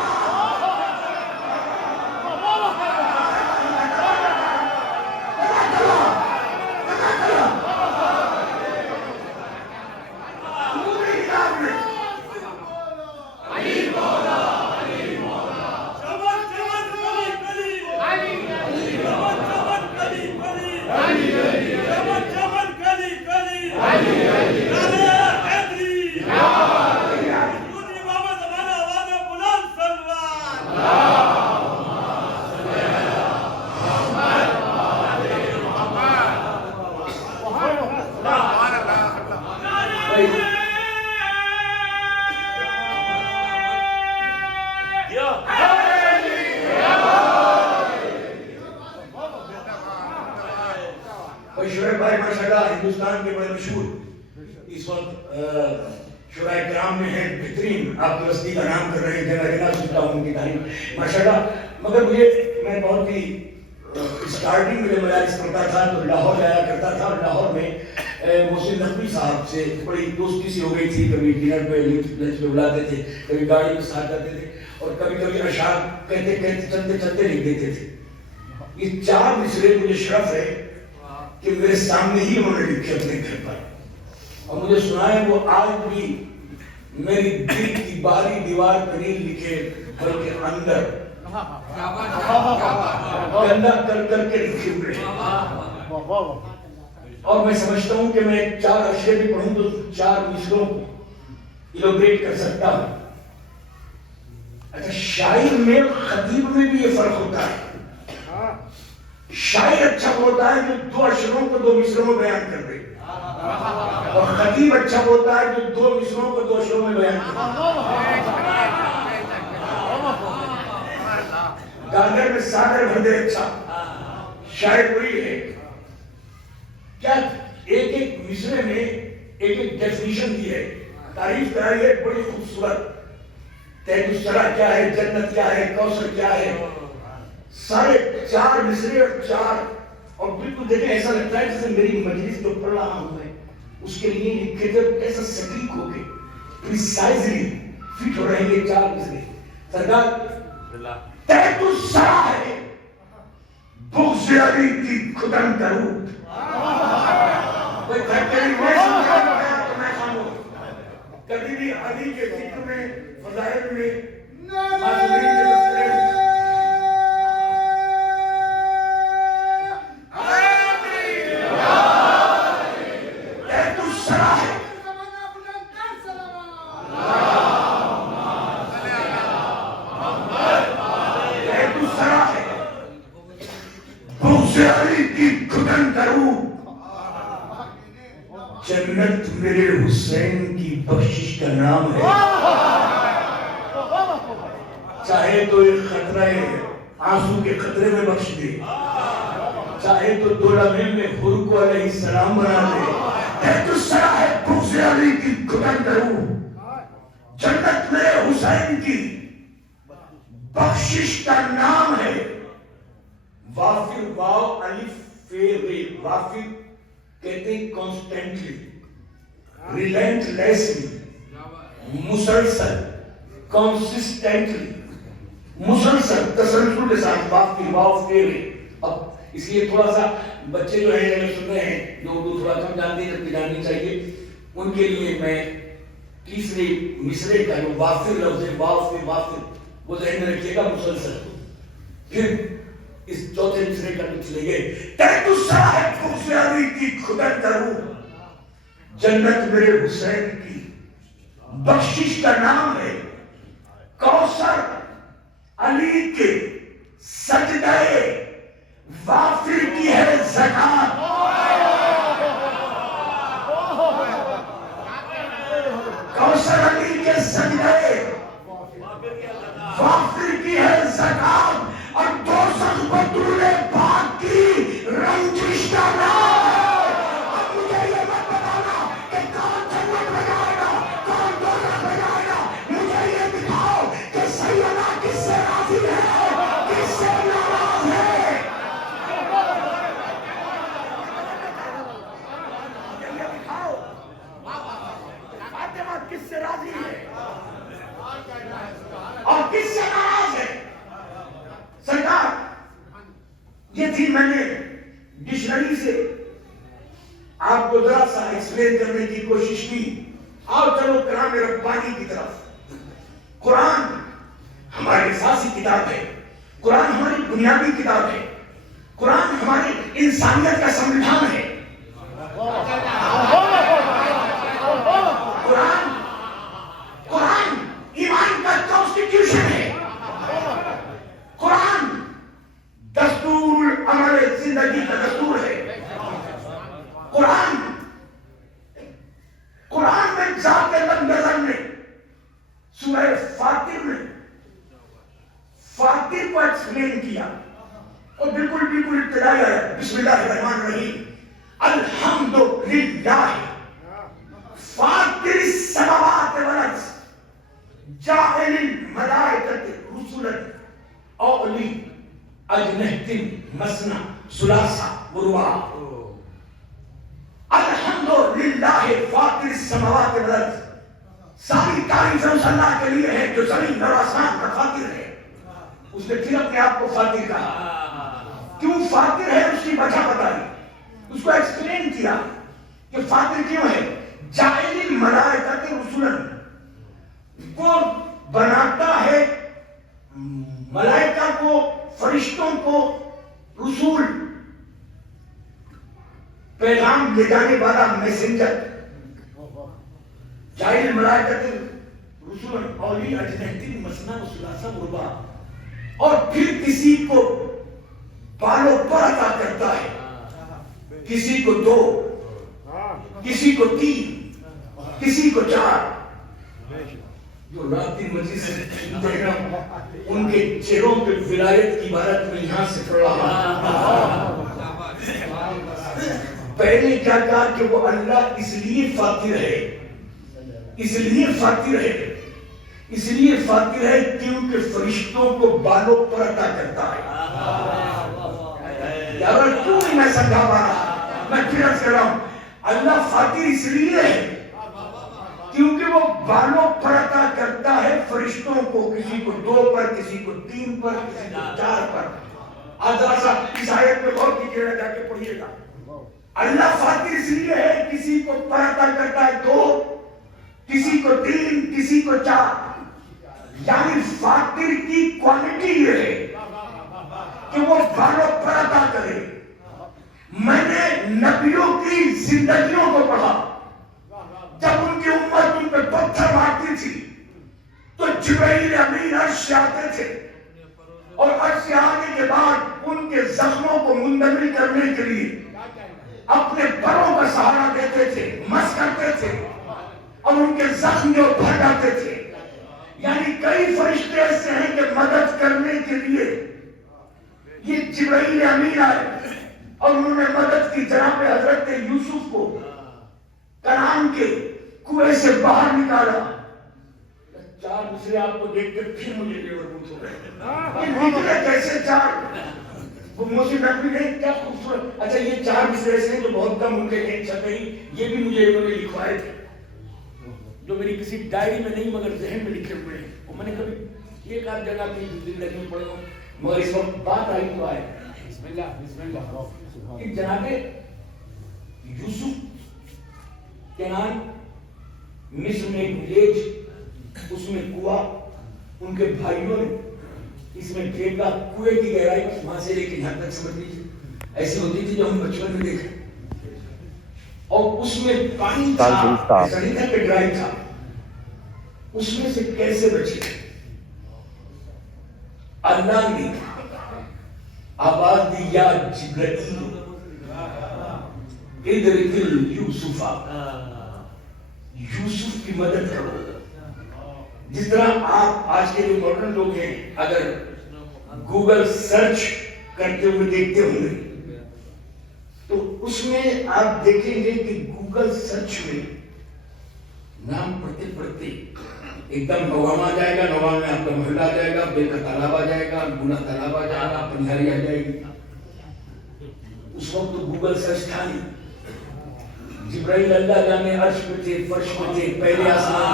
ہندوستان کے بڑے مشہور اس وقت شورائے کرام میں ہیں، بہترین، آپ کی بستی کا نام کر رہے ہیں، جگہ جگہ سنتا ہوں ان کی تعریف ماشاءاللہ. مگر میں بہت ہی اسٹارٹنگ میں جب مجالس پڑھتا تھا تو لاہور جایا کرتا تھا، اور لاہور میں محسن نقوی صاحب سے بڑی دوستی سی ہو گئی تھی. کبھی ڈنر پہ لنچ پہ بلاتے تھے، کبھی گاڑی میں ساتھ جاتے تھے، اور کبھی کبھی اشعار کہتے کہتے چلتے چلتے لکھ دیتے تھے. یہ 4 مصرے مجھے شرف ہے کہ میرے سامنے ہی انہوں نے لکھے اپنے گھر پر، اور مجھے سنائے وہ آج بھی میری دل کی باری دیوار پر نہیں لکھے، بلکہ اندر گندا کر کر کے لکھے ہوئے. اور میں سمجھتا ہوں کہ میں 4 اشعار بھی پڑھوں تو 4 مصروں کو ایلوبریٹ کر سکتا ہوں. اچھا، شاعر میں خطیب میں بھی یہ فرق ہوتا ہے. شاعر اچھا ہوتا ہے جو 2 اشعاروں کو 2 مصروں میں بیان کر دے، اور خطیب اچھا ہوتا ہے جو 2 مصروں کو 2 اشعاروں میں بیان کر دے. گاگر میں ساگر بھر دے اچھا، شاعر وہی ہے. کیا ایک ایک مصرے میں ایک ایک ڈیفینیشن دی ہے، تعریف کرائی ہے بڑی خوبصورت. تحت الثری کیا ہے، جنت کیا ہے، کوثر کیا ہے، سارے 4 مصرے اور 4، اور بالکل دیکھیں ایسا لگتا ہے جیسے میری مجلس جو پڑھ رہا ہوں میں اس کے لیے لکھے جب ایسا سٹیک ہو کے پریسائزلی فٹ ہو رہے ہیں یہ 4 مصرے. سرکار تحت الثری ہے بغض علی کی کھدن کروں، کوئی تھکری میں تو میں خاموش. کبھی بھی علی کے ذکر میں، فضائل میں، معصومین کے مسئلے میں جنت میرے حسین کی بخشش کا نام ہے. چاہے تو ایک خطرہ آنسو کے خطرے میں بخش دے، چاہے تو 2 لمحے میں حر کو علیہ السلام بنا دے. تحت الثری ہے بغض علی کی کھدن کروں، جنت میرے حسین کی بخشش کا نام ہے. وافر واو الف فے، وافر کہتے ہیں کانسٹنٹلی، ریلینٹلیسلی، مسلسل، کنسسٹنٹلی، مسلسل تسلسل کے ساتھ واف کی واف کے لئے. اب اس لیے تھوڑا سا بچے جو ہیں اگر سن رہے ہیں جو اردو تھوڑا کم جانتے ہیں جبکہ جاننی چاہیے، ان کے لیے میں تیسرے مصرے کا جو وافر لفظ ہے، واف کے وافر، وہ ذہن میں رکھیے گا مسلسل. پھر اس چوتھے مصرے کا کچھ لیں گے. تیرے تو صاحب خوشیاری کی کھدر کروں، جنت میرے حسین کی بخشش کا نام ہے. کوثر علی کے سجدے وافر کی ہے زکات. کوثر علی کے سجدے وافر کی ہے زکات. اور دوزخ بطول پاک کی رنجش کا نام. اب مجھے یہ مت بتانا کہ کون جنت میں جائے گا کون دوزخ میں جائے گا. مجھے یہ دکھاؤ کہ سیدنا کس سے راضی ہے کس سے ناراض ہے. یہ دکھاؤ فاطمہ کس سے راضی ہے اور کس سے ناراض ہے. سرکار یہ تھی میں نے ڈکشنری سے آپ کو ذرا سا ایکسپلین کرنے کی کوشش کی. آؤ چلو کلام ربانی کی طرف. قرآن ہماری اساسی کتاب ہے، قرآن ہماری بنیادی کتاب ہے، قرآن ہماری انسانیت کا سموِدھان ہے. قرآن ایمان کا کانسٹیٹیوشن ہے. قرآن دستور عمل زندگی کا دستور ہے. قرآن میں ذات نظر میں سورہ فاطر میں فاطر کو ایکسپلین کیا اور بالکل ابتدائی آیا بسم اللہ الرحمن الرحیم الحمدللہ فاطر السماوات والارض جاعل الملائکۃ رسلا اولی اجنحة مثنى ثلاث ورباع. الحمدللہ فاطر السماوات والارض. ساری تعریف اس اللہ کے لیے ہے جو زمین اور آسمان کا فاطر ہے. اس نے پھر اپنے آپ کو فاطر کہا. کیوں فاطر ہے اس کی وجہ بتائی، اس کو ایکسپلین کیا کہ فاطر کیوں ہے. جاعل الملائکۃ رسلا، وہ بناتا ہے ملائکہ کو، فرشتوں کو رسول، پیغام لے جانے والا میسنجر. جاعل الملائکۃ رسلا اولی اجنحة مثنى وثلاث ورباع. اور پھر کسی کو بالوں پر عطا کرتا ہے، کسی کو 2، کسی کو 3، کسی کو 4. جو رات دن مجلس سے سنتے ہیں ان کے چہروں پہ ولایت کی عبارت میں یہاں سے پڑھ رہا. پہلے کیا کہا کہ وہ اللہ اس لیے فاطر ہے، اس لیے فاطر ہے، اس لیے فاطر ہے کیونکہ فرشتوں کو بالوں پر عطا کرتا ہے. یار کیوں نہیں میں سمجھا پا رہا، میں پھر عرض کر رہا ہوں. اللہ فاطر اس لیے ہے کیونکہ وہ بالوں پر عطا کرتا ہے فرشتوں کو، کسی کو 2 پر، کسی کو 3 پر، کسی کو 4 پر. آج ذرا سا اس آیت پہ غور کیجیے گا، جا کے پڑھیے گا. اللہ فاطر اس لیے ہے کسی کو پر عطا کرتا ہے 2، کسی کو 3، کسی کو 4. یعنی فاطر کی کوالٹی یہ ہے کہ وہ بالوں پر عطا کرے. میں نے نبیوں کی زندگیوں کو پڑھا، جب ان کی امت ان پہ پتھر مارتی تھی تو جبرائیل امین عرش سے آتے تھے اور عرش سے آنے کے بعد ان کے زخموں کو منتقل کرنے کے لیے اپنے پروں کا سہارا دیتے تھے، مس کرتے تھے اور ان کے زخم جو بھر جاتے تھے. یعنی کئی فرشتے ایسے ہیں کہ مدد کرنے کے لیے یہ جبرائیل امین آئے اور انہوں نے مدد کی. جناب حضرت یوسف کو کنعان کے کنویں سے باہر نکالا. 4 مصرے آپ کو دیکھ کر پھر مجھے بیوربوت ہو گئے. یہ نکلے کیسے 4؟ وہ موسیقی نقوی نہیں، کیا خوبصورت. اچھا یہ 4 مصرے ایسے ہیں جو بہت کم ان کے ہیں چھپے ہی، یہ بھی مجھے انہوں نے لکھوائے تھے. جو میری کسی ڈائری میں نہیں مگر ذہن میں لکھے ہوئے ہیں، وہ میں نے کبھی ایک آدھ جگہ اپنی زندگی میں پڑھے ہوں، مگر اس وقت بات آئی تو آئے. بسم اللہ. کہ جناب یوسف کنعان مصر میں ایک ولیج، اس میں کنواں، ان کے بھائیوں نے اس میں پھینکا، کنویں کی گہرائی وہاں سے لے کے یہاں تک سمجھ لیجیے ایسی ہوتی تھی جو ہم بچپن میں دیکھے، اور اس میں پانی تھا، ایسا نہیں تھا کہ ڈرائی تھا، اس میں سے کیسے بچے؟ اللہ نے آواز دی یا جبرائیل ادرکل یوسفا، یوسف کی مدد کرو. جس طرح آپ آج کے جو ماڈرن لوگ ہیں اگر گوگل سرچ کرتے ہوئے دیکھتے ہوں گے تو اس میں آپ دیکھیں گے کہ گوگل سرچ میں نام پڑھتے پڑھتے ایک دم نوام آ جائے گا، نوام میں آپ کا محلہ آ جائے گا، بے کا تالاب آ جائے گا، گنا تالاب آ جائے گا، پنہاری آ جائے گی. اس وقت تو گوگل سرچ تھا نہیں. جبرائیل اللہ جانے عرش پہ تھے، فرش پہ تھے، پہلے آسمان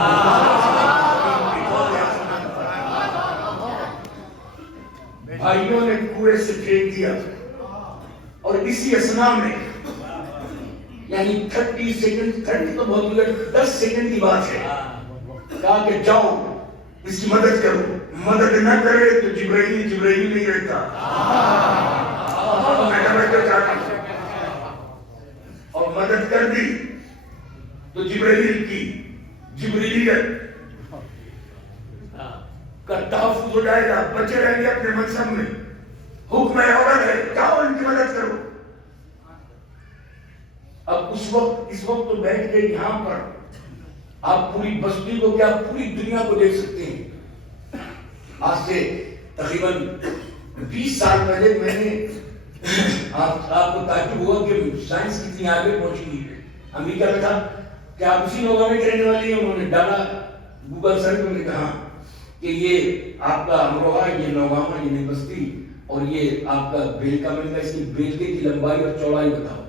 بھائیوں نے کنویں سے پھینک دیا، اور اسی اسنا میں یعنی 30 سیکنڈ، 30 تو بہت ہوگا، 10 سیکنڈ کی بات ہے، کہا کہ جاؤ اس کی مدد کرو. مدد نہ کرے تو جبرائیل نہیں رہتا. اور مدد کر دی تو جبرائیل کی جبریلیت کا تحفظ ہو جائے گا، بچے رہیں گے اپنے منصب میں. حکم عورت ہے، جاؤ ان کی مدد کرو. اب اس وقت تو بیٹھ کے یہاں پر آپ پوری بستی کو کیا پوری دنیا کو دیکھ سکتے ہیں. آج سے تقریباً 20 سال پہلے میں نے آپ کو تعجب ہوا کہ سائنس کتنی آگے پہنچی ہے. امریکہ میں تھا کہ آپ اسی نوگا میں رہنے والی ہیں، انہوں نے ڈالا گوگل سرچ میں کہا کہ یہ آپ کا امروہہ، یہ نوگاما، یہ بستی، اور یہ آپ کا بیل کا ملک ہے، اس کی بیلکے کی لمبائی اور چوڑائی بتاؤ.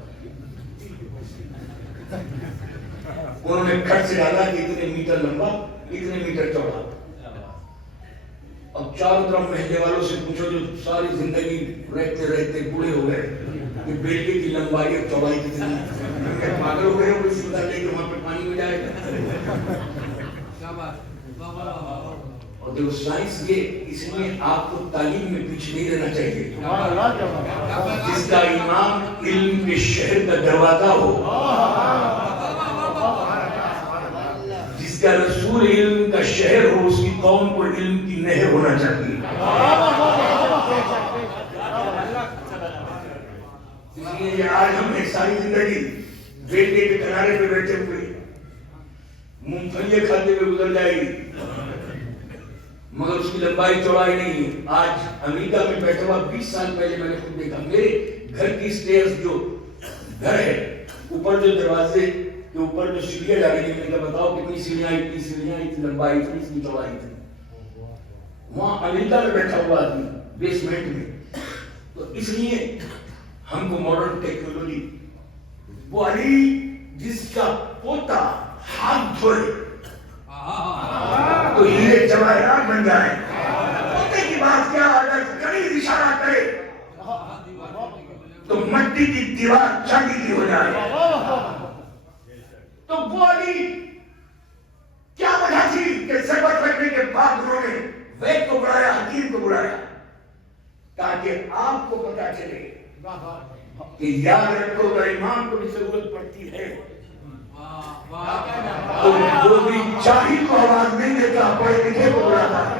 انہوں نے کھٹ سے ڈالا کہ اتنے میٹر لمبا، اتنے میٹر چوڑا. اب چاروں طرف محلے والوں سے پوچھو جو ساری زندگی رہتے رہتے بوڑھے ہو گئے کہ بیلکے کی لمبائی اور چوڑائی کتنی ہے. پاگل ہو گئے، کوئی بتا دے کہ وہاں پہ پانی ہو جائے گا. اور جو سائنس یہ اس لیے آپ کو تعلیم میں پیچھے نہیں رہنا چاہیے. جس کا امام علم کے شہر کا دروازہ ہو، جس کا رسول علم کا شہر ہو، اس کی قوم کو علم کی نہر ہونا چاہیے. اس لیے آج ہم نے ساری زندگی بیلکے کے کنارے پہ بیٹھے ہوئے مونگ پھلیاں کھاتے ہوئے گزر جائے گی، مگر اس کی لمبائی چوڑائی نہیں ہے. آج امریکہ میں بیٹھا ہوا 20 سال پہلے میں نے خود دیکھا، میرے گھر کی سٹیئرز جو گھر ہے، اوپر جو دروازے کے اوپر جو سیڑھیاں جا رہی ہیں، میں نے کہا بتاؤ کتنی سیڑھیاں، اتنی سیڑھیاں، اتنی لمبائی، اتنی چوڑائی تھی. وہاں امریکہ میں بیٹھا ہوا آدمی بیسمنٹ میں. تو اس لیے ہم کو ماڈرن ٹیکنالوجی، وہ علی جس کا پوتا ہاتھ دھوئے تو ہیرے جواہرات بن جائے. پوتے کی بات کیا، اگر قریب اشارہ کرے تو مٹی کی دیوار چاندی کی ہو جائے. تو وہ علی کیا وجہ تھی کہ ضرورت رکھنے کے بعد انہوں نے وید کو بڑھایا، حکیم کو بڑھایا، تاکہ آپ کو پتا چلے کہ یاد رکھو اگر امام کو بھی ضرورت پڑتی ہے تو وہ بھی چاہی کو آواز نہیں دیتا، پڑھے لکھے کو بڑھاتا ہے.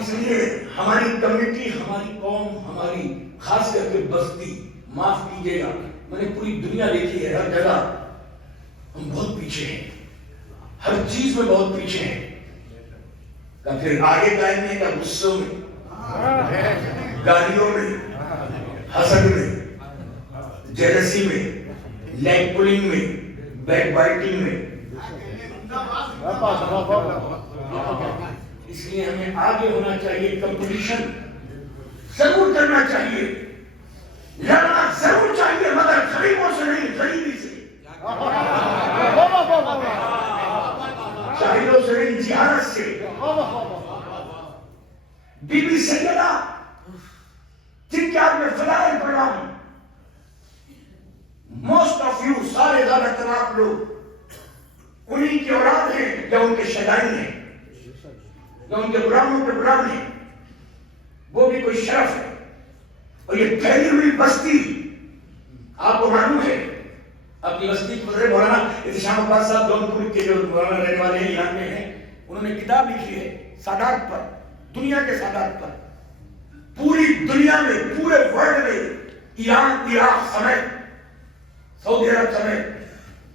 اس لیے ہماری کمیونٹی، ہماری قوم، ہماری خاص کر کے بستی، معاف کیجیے گا، میں نے پوری دنیا دیکھی ہے، ہر جگہ ہم بہت پیچھے ہیں، ہر چیز میں بہت پیچھے ہیں. کہ پھر آگے قائم نہیں کا غصوں میں، گالیوں میں، حسد میں، جیلسی میں، لیگ پولنگ میں، بیک بائٹنگ میں. اس لیے ہمیں آگے ہونا چاہیے، کمپٹیشن ضرور کرنا چاہیے، لڑنا ضرور چاہیے، مگر لوگ انہی کی اولاد ہیں یا ان کے شیدائی ہیں یا ان کے غلاموں کے غلام ہیں، وہ بھی کوئی شرف ہے۔ اور یہ پھیلی ہوئی بستی، آپ کو معلوم ہے اپنی بستی گزرے مولانا احتشام عباس صاحب جونپور کے جو مولانا رہنے والے ہیں، ایران میں ہیں، انہوں نے کتاب لکھی ہے سادات پر، دنیا کے سادات پر۔ پوری دنیا میں، پورے ورلڈ میں، ایران، عراق سمیت، سعودی عرب سمیت،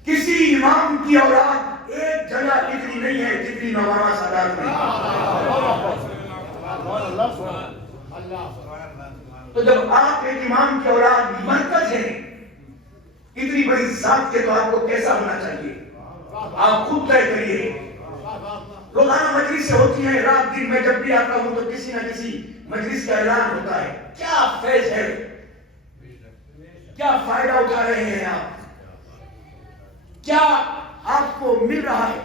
کسی امام کی اولاد ایک جگہ اتنی نہیں ہے جتنی مولانا سادات میں۔ تو جب آپ ایک امام کی اولاد مرکز ہیں اتنی بڑی ذات کے، تو آپ کو کیسا ہونا چاہیے؟ آپ خود طے کریے۔ روزانہ مجلسیں ہوتی ہیں، رات دن میں جب بھی آتا ہوں تو کسی نہ کسی مجلس کا اعلان ہوتا ہے۔ کیا فیض ہے، کیا فائدہ اٹھا رہے ہیں آپ، کیا آپ کو مل رہا ہے؟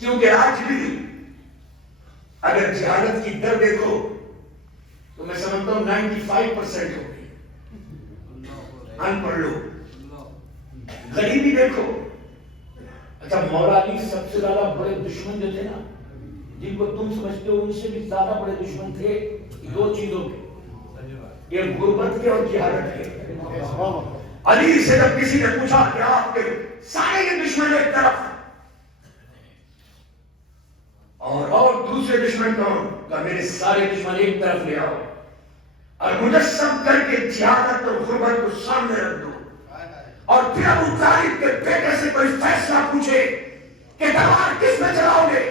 کیونکہ آج بھی اگر جہالت کی در دیکھو تو میں سمجھتا ہوں 95% ہو گئی۔ ان پڑھ لوگ، غریبی دیکھو۔ اچھا، مولا علی سب سے زیادہ بڑے دشمن جو تھے نا، جن کو تم سمجھتے ہو ان سے بھی زیادہ بڑے دشمن تھے دو چیزوں کے، ایک غربت کے اور جہالت کے۔ علی سے جب کسی نے پوچھا کہ آپ کے سارے دشمن ایک طرف اور دوسرے دشمن کون؟ کہ میرے سارے دشمن ایک طرف لے آؤ اور مجسم کر کے جہالت اور غربت کو سامنے رکھ دو، اور پھر ابو طالب کے بیٹے سے کوئی فیصلہ پوچھے کہ تلوار کس میں چلاؤ گے،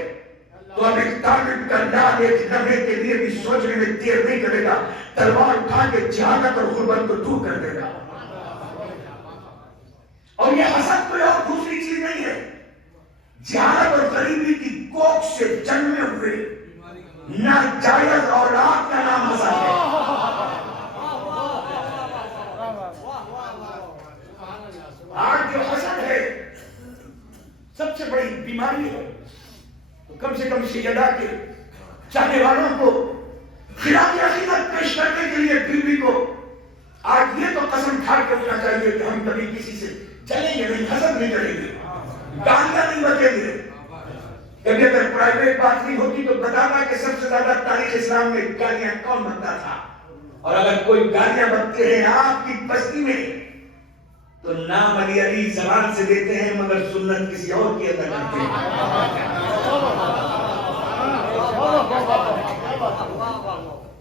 تو اب ایک طالب کا لال ایک لمحے کے لیے بھی سوچنے میں دیر نہیں کرے گا، تلوار اٹھا کے جہالت اور غربت کو دور کر دے گا۔ اور یہ حسد کوئی اور دوسری چیز نہیں ہے، جہالت اور غریبی کی کوکھ سے جنمے ہوئے ناجائز اولاد کا نام حسد ہے۔ آج جو حسد ہے سب سے بڑی بیماری ہے، تو کم سے کم سیدہ کے چاہنے والوں کو خراج عقیدت پیش کرنے کے لیے بیوی کو آج یہ تو قسم کھا کے ہونا چاہیے کہ ہم کبھی کسی سے چلیں گے نہیں، حسد نہیں کریں گے، گالیاں نہیں بکیں گے۔ کبھی اگر پرائیویٹ بات نہیں ہوتی تو بتانا کہ سب سے زیادہ تاریخ اسلام میں گالیاں کون بکتا تھا، اور اگر کوئی گالیاں بکتے ہیں آپ کی بستی میں تو نام علی علی زبان سے دیتے ہیں مگر سنت کسی اور کی ادا کرتے ہیں۔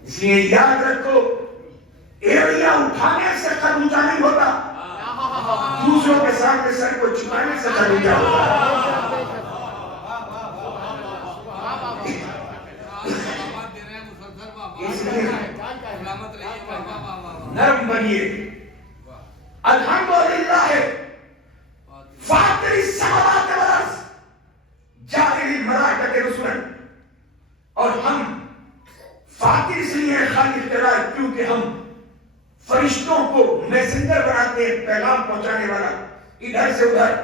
اس لیے یاد رکھو، ایڑیاں اٹھانے سے قد اونچا نہیں ہوتا، دوسروں کے سامنے سر کو چھپانے سے قد اونچا ہوتا۔ اس لیے نرم بنیے۔ الحمدللہ فاطر السماوات والارض جاعل الملائکۃ رسلا، اور ہم فاطر اس لیے خالق کرائے کیونکہ ہم فرشتوں کو میسنجر بناتے ہیں، پیغام پہنچانے والا ادھر سے ادھر۔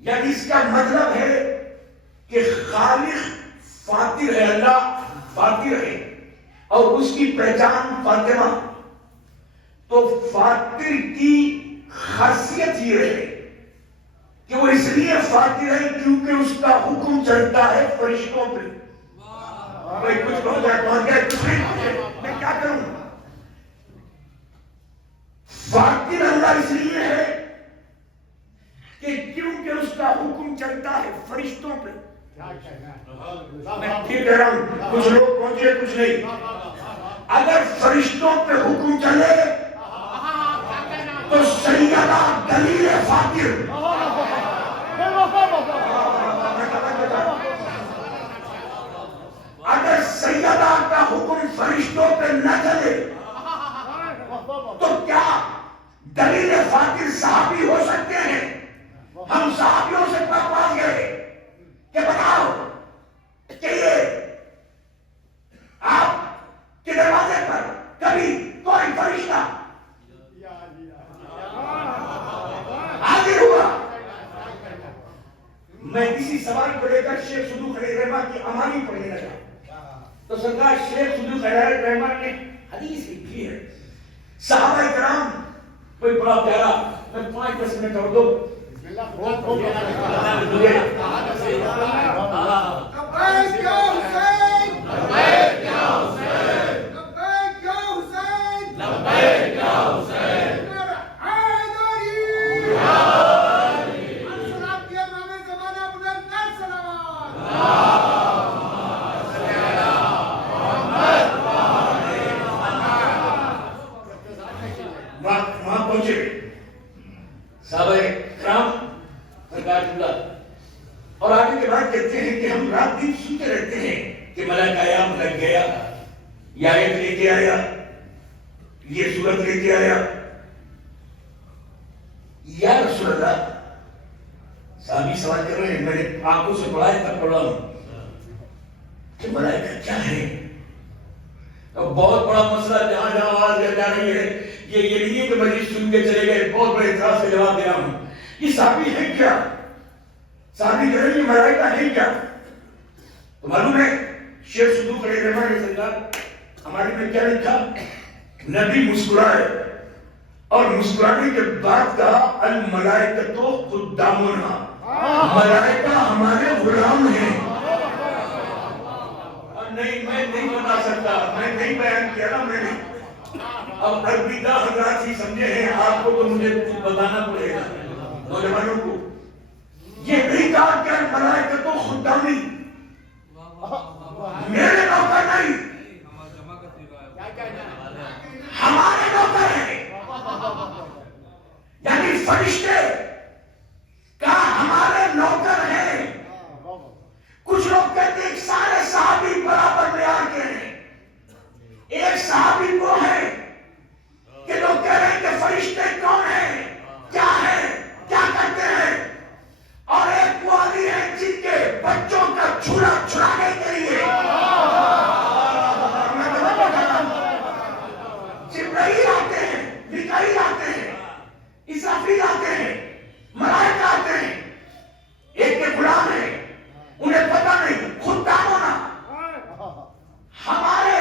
یعنی اس کا مطلب ہے کہ خالق فاطر ہے، اللہ فاطر ہے، اور اس کی پہچان فاطمہ۔ تو فاطر کی خاصیت یہ ہے کہ وہ اس لیے فاطر ہے کیونکہ اس کا حکم چلتا ہے فرشتوں پہ۔ بھائی کچھ پہنچ گیا کچھ نہیں، میں کیا کروں؟ فاطر اللہ اس لیے ہے کہ کیونکہ اس کا حکم چلتا ہے فرشتوں پہ۔ میں پھر کہہ رہا ہوں، کچھ لوگ پہنچے کچھ نہیں۔ اگر فرشتوں پہ حکم چلے تو سیدہ دلیل فاطر، اگر سیدہ کا حکم فرشتوں پہ نہ چلے تو کیا دلیل فاطر صحابی ہو سکتے ہیں؟ ہم صحابیوں سے پاس گئے کہ بتاؤ کہ یہ آپ کے دروازے پر کبھی کوئی فرشتہ حاضر ہوا؟ میں اسی سوال کو لے کر شیخ صدوق علیہ الرحمہ کی امانی پڑھنے لگا تو سرکار شیخ صدوق علیہ الرحمہ نے حدیث لکھی ہے، صحابہ کرام کوئی بڑا پیارا میں 5-10 منٹ اور دو. وہاں پہنچے صحابہ کرام سرکار جملہ اور آگے کے بعد کہتے ہیں کہ ہم رات دن سنتے رہتے ہیں کہ ملک آیا ملک گیا، یہ آیت لے کے آیا، یہ سورت لے کے آیا. یا رسول اللہ، صحابی سوال کر رہے ہیں، میں نے آنکھوں سے پڑھا ہے تب پڑھا ہوں کہ ملائکہ کیا ہے. بہت بڑا مسئلہ جہاں جہاں آواز جا رہی ہے، یہ نہیں ہے کہ مجلس سن کے چلے گئے. بہت بڑے اعتراض سے جواب دے رہا ہوں. یہ صحابی ہے کیا؟ صحابی کہہ رہے ہیں یہ ملائکہ ہے کیا؟ تو معلوم ہے شیخ صدوق علیہ الرحمہ نے سرکار ہمارے میں کیا لکھا؟ نبی مسکرائے اور مسکرانے کے بعد کہا الملائکۃ خدامنا، ملائکہ ہمارے غلام ہیں. نہیں میں نہیں بتا سکتا، میں نہیں بیان کیا نا میں نے. اب عربیدہ حضرات ہی سمجھے ہیں، آپ کو تو مجھے کچھ بتانا پڑے گا نوجوانوں کو. یہ نہیں کہا کہ ملائکۃ خدامی، میرے نوکر نہیں، ہمارے نوکر ہیں. یعنی فرشتے کہا ہمارے نوکر ہیں. کچھ لوگ کہتے ہیں سارے صحابی برابر بیان کے ہیں. ایک صحابی وہ ہے کہ لوگ کہہ رہے ہیں کہ فرشتے کون ہیں، کیا ہیں، کیا کرتے ہیں، اور ایک وہ علی ہے جن کے بچوں کا چھڑا چھڑانے کے لیے جبرائیل آتے ہیں، میکائیل آتے ہیں، اسرافیل آتے ہیں، ملائکہ آتے ہیں. ایک کے غلام ہیں، انہیں پتہ نہیں. خود دامو نا، ہمارے،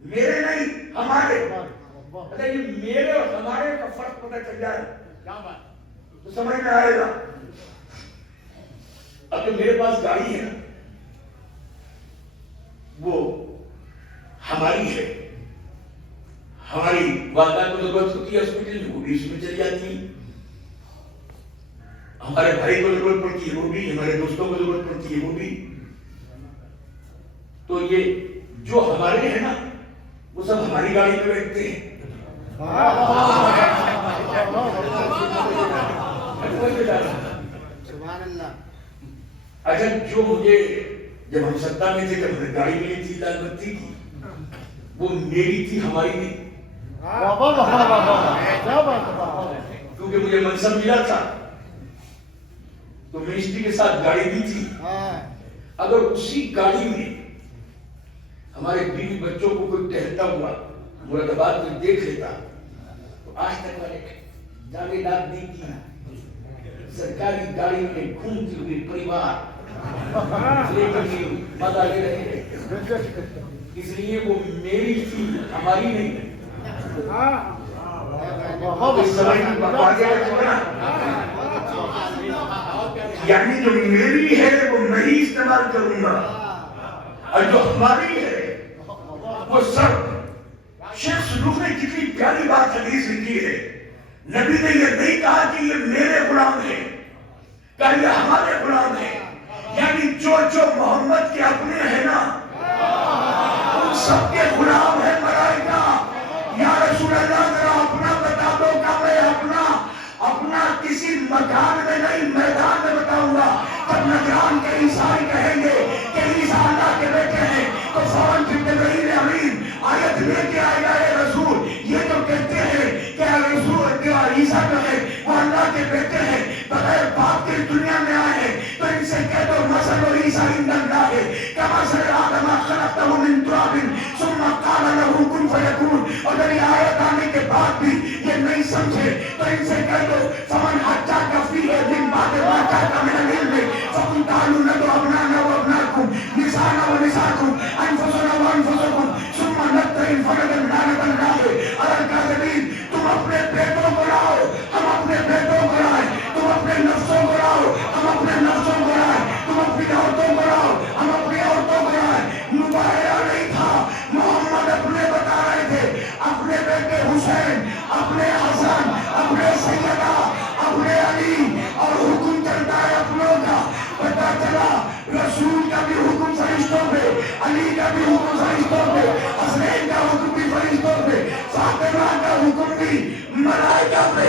میرے نہیں ہمارے. یہ میرے اور ہمارے کا فرق پتہ چل جائے تو سمجھ میں آئے گا. اب جو میرے پاس گاڑی ہے وہ ہماری ہے. ہماری والدہ کو ضرورت ہوتی ہے ہاسپٹل میں، وہ بھی اس میں چلی جاتی ہے. ہمارے بھائی کو ضرورت پڑتی ہے وہ بھی، ہمارے دوستوں کو ضرورت پڑتی ہے وہ بھی. تو یہ جو ہمارے ہیں نا وہ سب ہماری گاڑی میں بیٹھتے ہیں. اچھا جو مجھے جب ہم ستا میں تھے جب ہمیں گاڑی ملی تھی لال بتی کی، وہ میری تھی ہماری نہیں. کیونکہ مجھے منصب ملا تھا تو منسٹری کے ساتھ گاڑی بھی تھی. اگر اسی گاڑی میں ہمارے بیوی بچوں کو کوئی ٹہلتا ہوا مراد آباد میں دیکھ لیتا تو آج تک والے جاویدات دی کی سرکاری گاڑی میں گھومتی ہوئی پریوار مزہ لے رہے ہیں، اس لیے وہ میری تھی ہماری نہیں. یعنی جو میری ہے وہ میں ہی استعمال کروں گا اور جو ہماری ہے وہ سب. شیخ صدوق نے کتنی پیاری بات حدیث لکھی ہے. نبی نے یہ نہیں کہا کہ یہ میرے غلام ہیں، کہا یہ ہمارے غلام ہیں. یعنی جو محمد کے اپنے ہیں نا ان سب کے غلام ہیں ملائکہ. یا رسول اللہ ذرا اپنا بتا دو کہ میں اپنا کسی مکان میں نہیں میدان میں بتاؤں گا. جب نجران کے عیسائی کہیں گے کہ عیسیٰ اللہ کے بیٹے ہیں تو فوراً جبرائیل امین آیت لے کے آئے گا اے رسول یہ تو کہتے ہیں کہ رسول عیسیٰ جو ہے وہ اللہ کے بیٹے ہیں، بغیر باپ کے دنیا میں آئے ہیں. تو ان سے کہہ دو مثل عیسیٰ عند اللہ کمثل آدم خلقتہ من تراب ثم قال له کن فیکون. اور جب یہ آیت آنے کے بعد بھی یہ نہیں سمجھے تو ان سے کہہ دو فمن حجاک فیہ من بعد ما جاءک من العلم فقل تعالوا ندعو ابناءنا وابناءکم نساءنا ونساءکم انفسنا وانفسکم ثم نبتہل فنجعل لعنة اللہ علی الکاذبین. تم اپنے بیٹوں کو لاؤ، ہم حسین، اپنے حسن، اپنے سیدہ، اپنے علی، اور حکم چلتا ہے اپنوں کا. پتا چلا رسول کا بھی حکم فرشتوں پہ، علی کا بھی حکم فرشتوں پہ، حسین کا حکم بھی فرشتوں پہ، فاطمہ کا حکم بھی ملائکہ پہ.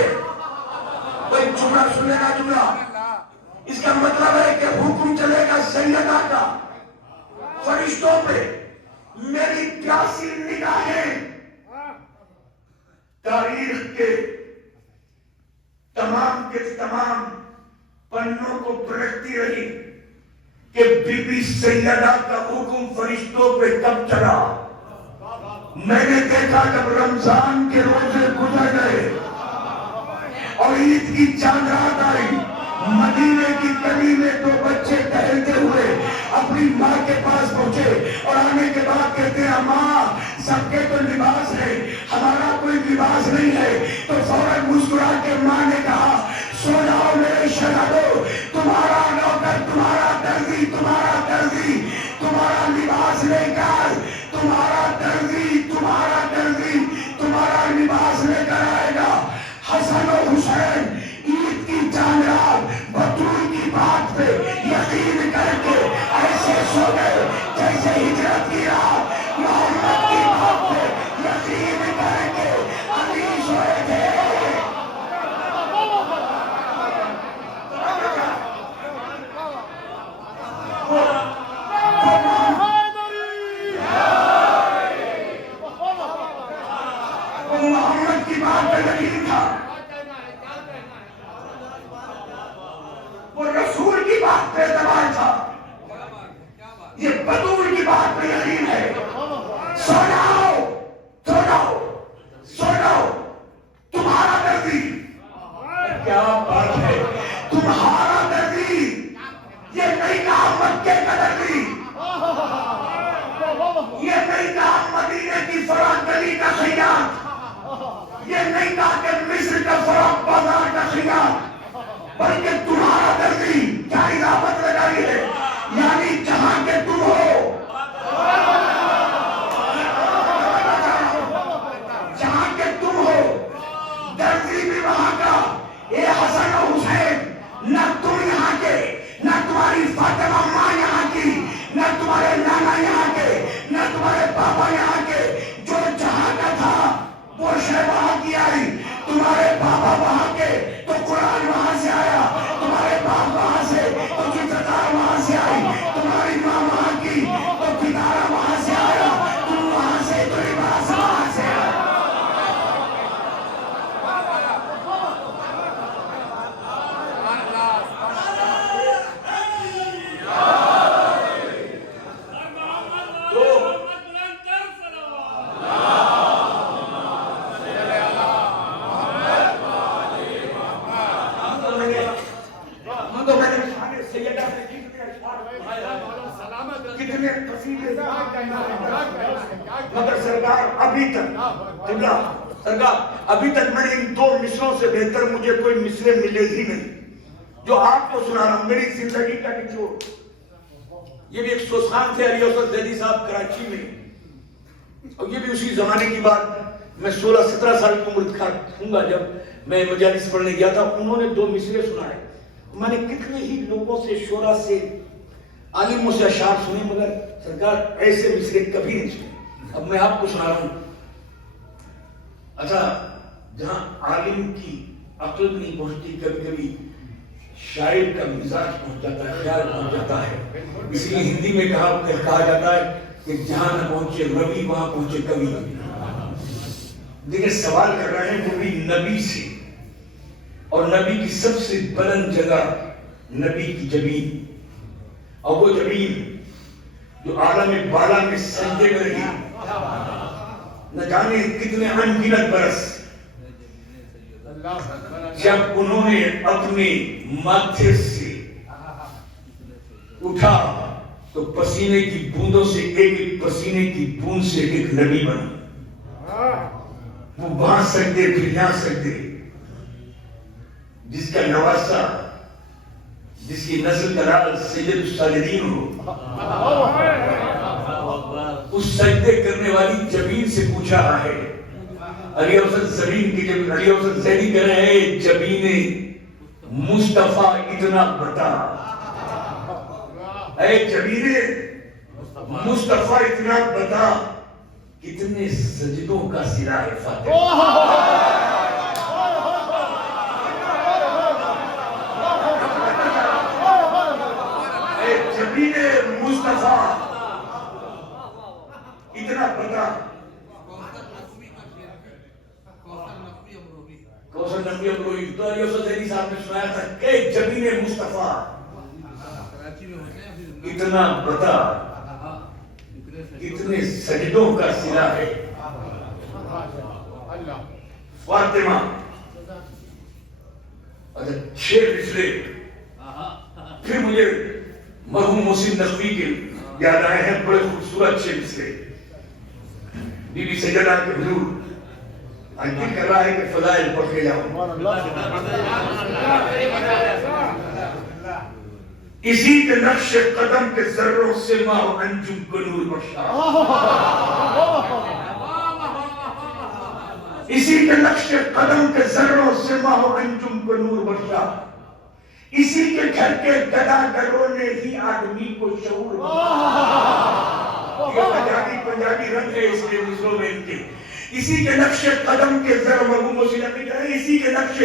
کوئی جملہ سنے گا جملہ؟ اس کا مطلب ہے کہ حکم چلے گا سیدہ کا فرشتوں پہ. میری پیاسی نگاہیں تاریخ کے تمام پنوں کو پلٹتی رہی کہ بی بی سیدہ کا حکم فرشتوں پہ کب چلا. میں نے دیکھا جب رمضان کے روزے گزر گئے اور عید کی چاند رات آئی، مدینے کی گلی میں دو بچے ٹہلتے ہوئے اپنی ماں کے پاس پہنچے اور آنے کے بعد کہتے ہیں ماں سب کے تو لباس ہے، ہمارا کوئی لباس نہیں ہے. تو فوراً مسکرا کے ماں نے کہا سو جاؤ میرے شہزادو، تمہارا نوکر، تمہارا درزی، تمہارا لباس لے کر، تمہارا درزی تمہارا لباس لے کر آئے گا. حسن و حسین عید کی چاند رات بطول کی بات پہ یقین کر کے ایسے سو گئے جیسے ہجرت کی رات محمد کی بات پہ یقین کر کے علی سوئے تھے. محمد کی بات پہ یقین تھا، وہ رسول کی بات پہ اعتبار تھا، یہ بطول کی بات پہ یقین ہے. سو جاؤ تمہارا درزی. کیا بات ہے، تمہارا درزی. یہ نہیں کہا مکے کا درزی، یہ نہیں کہا مدینے کی فراق گلی کا خیاط، یہ نہیں کہا کہ مصر کا فراق بازار کا خیاط، بلکہ تمہارا درزی. کیا اضافت لگائی ہے، یعنی جہاں کے تم ہو، جہاں کے تم ہو درزی بھی وہاں کا. اے حسن و حسین، نہ تم یہاں کے، نہ تمہاری فاطمہ ماں یہاں کی، نہ تمہارے نانا یہاں کے، نہ تمہارے پاپا یہاں کے. جو جہاں کا تھا وہ شے وہاں کی آئی. تمہارے پاپا وہاں کے تو قرآن وہاں سے آیا، تمہارے باپ وہاں سے تو کتاب وہاں سے آئی، تمہاری ماں وہاں کی تو کتارہ وہاں سے آیا، تم وہاں سے تو لباس وہاں سے آیا. مگر سرکار ابھی تک میں نے ان دو مصروں سے بہتر مجھے کوئی مصرے ملے ہی نہیں جو آپ کو سنا رہا ہوں. میری زندگی کا نچوڑ. یہ بھی ایک سوسان تھے علی اوسط زیدی صاحب کراچی میں، اور یہ بھی اسی زمانے کی بات. میں 16-17 سال کی عمر کا ہوں گا جب میں مجالس پڑھنے گیا تھا. انہوں نے دو مصرے سنائے. میں نے کتنے ہی لوگوں سے، شعراء سے، عالموں سے اشعار سنے، مگر سرکار ایسے مصرے کبھی نہیں سنے. اب میں آپ کو سنا رہا ہوں. اچھا، جہاں عالم کی عقل نہیں پہنچتی، کبھی کبھی شاعر کا مزاج پہنچ جاتا ہے، خیال پہنچ جاتا ہے. اس لیے ہندی میں کہا جاتا ہے کہ جہاں نہ پہنچے روی وہاں پہنچے کبھی. دیکھیں سوال کر رہے ہیں وہ بھی نبی سے، اور نبی کی سب سے بلند جگہ نبی کی جبین، اور وہ جبین جو عالم بالا میں سجدے میں رہی نہ جانے کتنے انگنت برس. جب انہوں نے اپنے ماتھے سے اٹھا تو پسینے کی بوندوں سے ایک پسینے کی بوند سے ایک نبی بنا. وہ وہاں سجدے پھر یہاں سجدے. جس کا نواسا، جس کی نسل کا لال سید الساجدین ہو، اس سجدے کرنے والی جبین سے پوچھا ہے علی حسن زمین کی جب علی حسن زیدی کہہ رہے ہیں جبین مصطفیٰ اتنا بتا، اے جبین مصطفیٰ اتنا بتا کتنے سجدوں کا سلا ہے فاتحہ۔ اے جبین مصطفیٰ اتنا بتا، کوثر نقوی امروہی تو علی حسن زیدی صاحب نے سنایا تھا کہ جبین مصطفیٰ اتنا بتا کتنے سجدوں کا سلا ہے فاطمہ۔ اچھا شیر پچھلے پھر مجھے مرحوم محسن نقوی کے یاد آئے ہیں، بڑے خوبصورت شیر پچھلے بی بی سیدہ کے حضور آج دل کر رہا ہے کہ فضائل پڑھ کے جاؤں۔ اسی کے نقش قدم کے ذروں سے ماہ و انجم کو نور بخشا، اسی کے نقش قدم کے ذروں سے ماہ و انجم کو نور بخشا، اسی کے گھر کے گداگروں نے ہی آدمی کو شعور بخشا۔ یہ پنجابی رنگ ہے اس لیے مصروں میں ان کے، اسی کے نقش قدم کے ذر مرحوم محسن نقوی کہہ رہے ہیں اسی کے نقش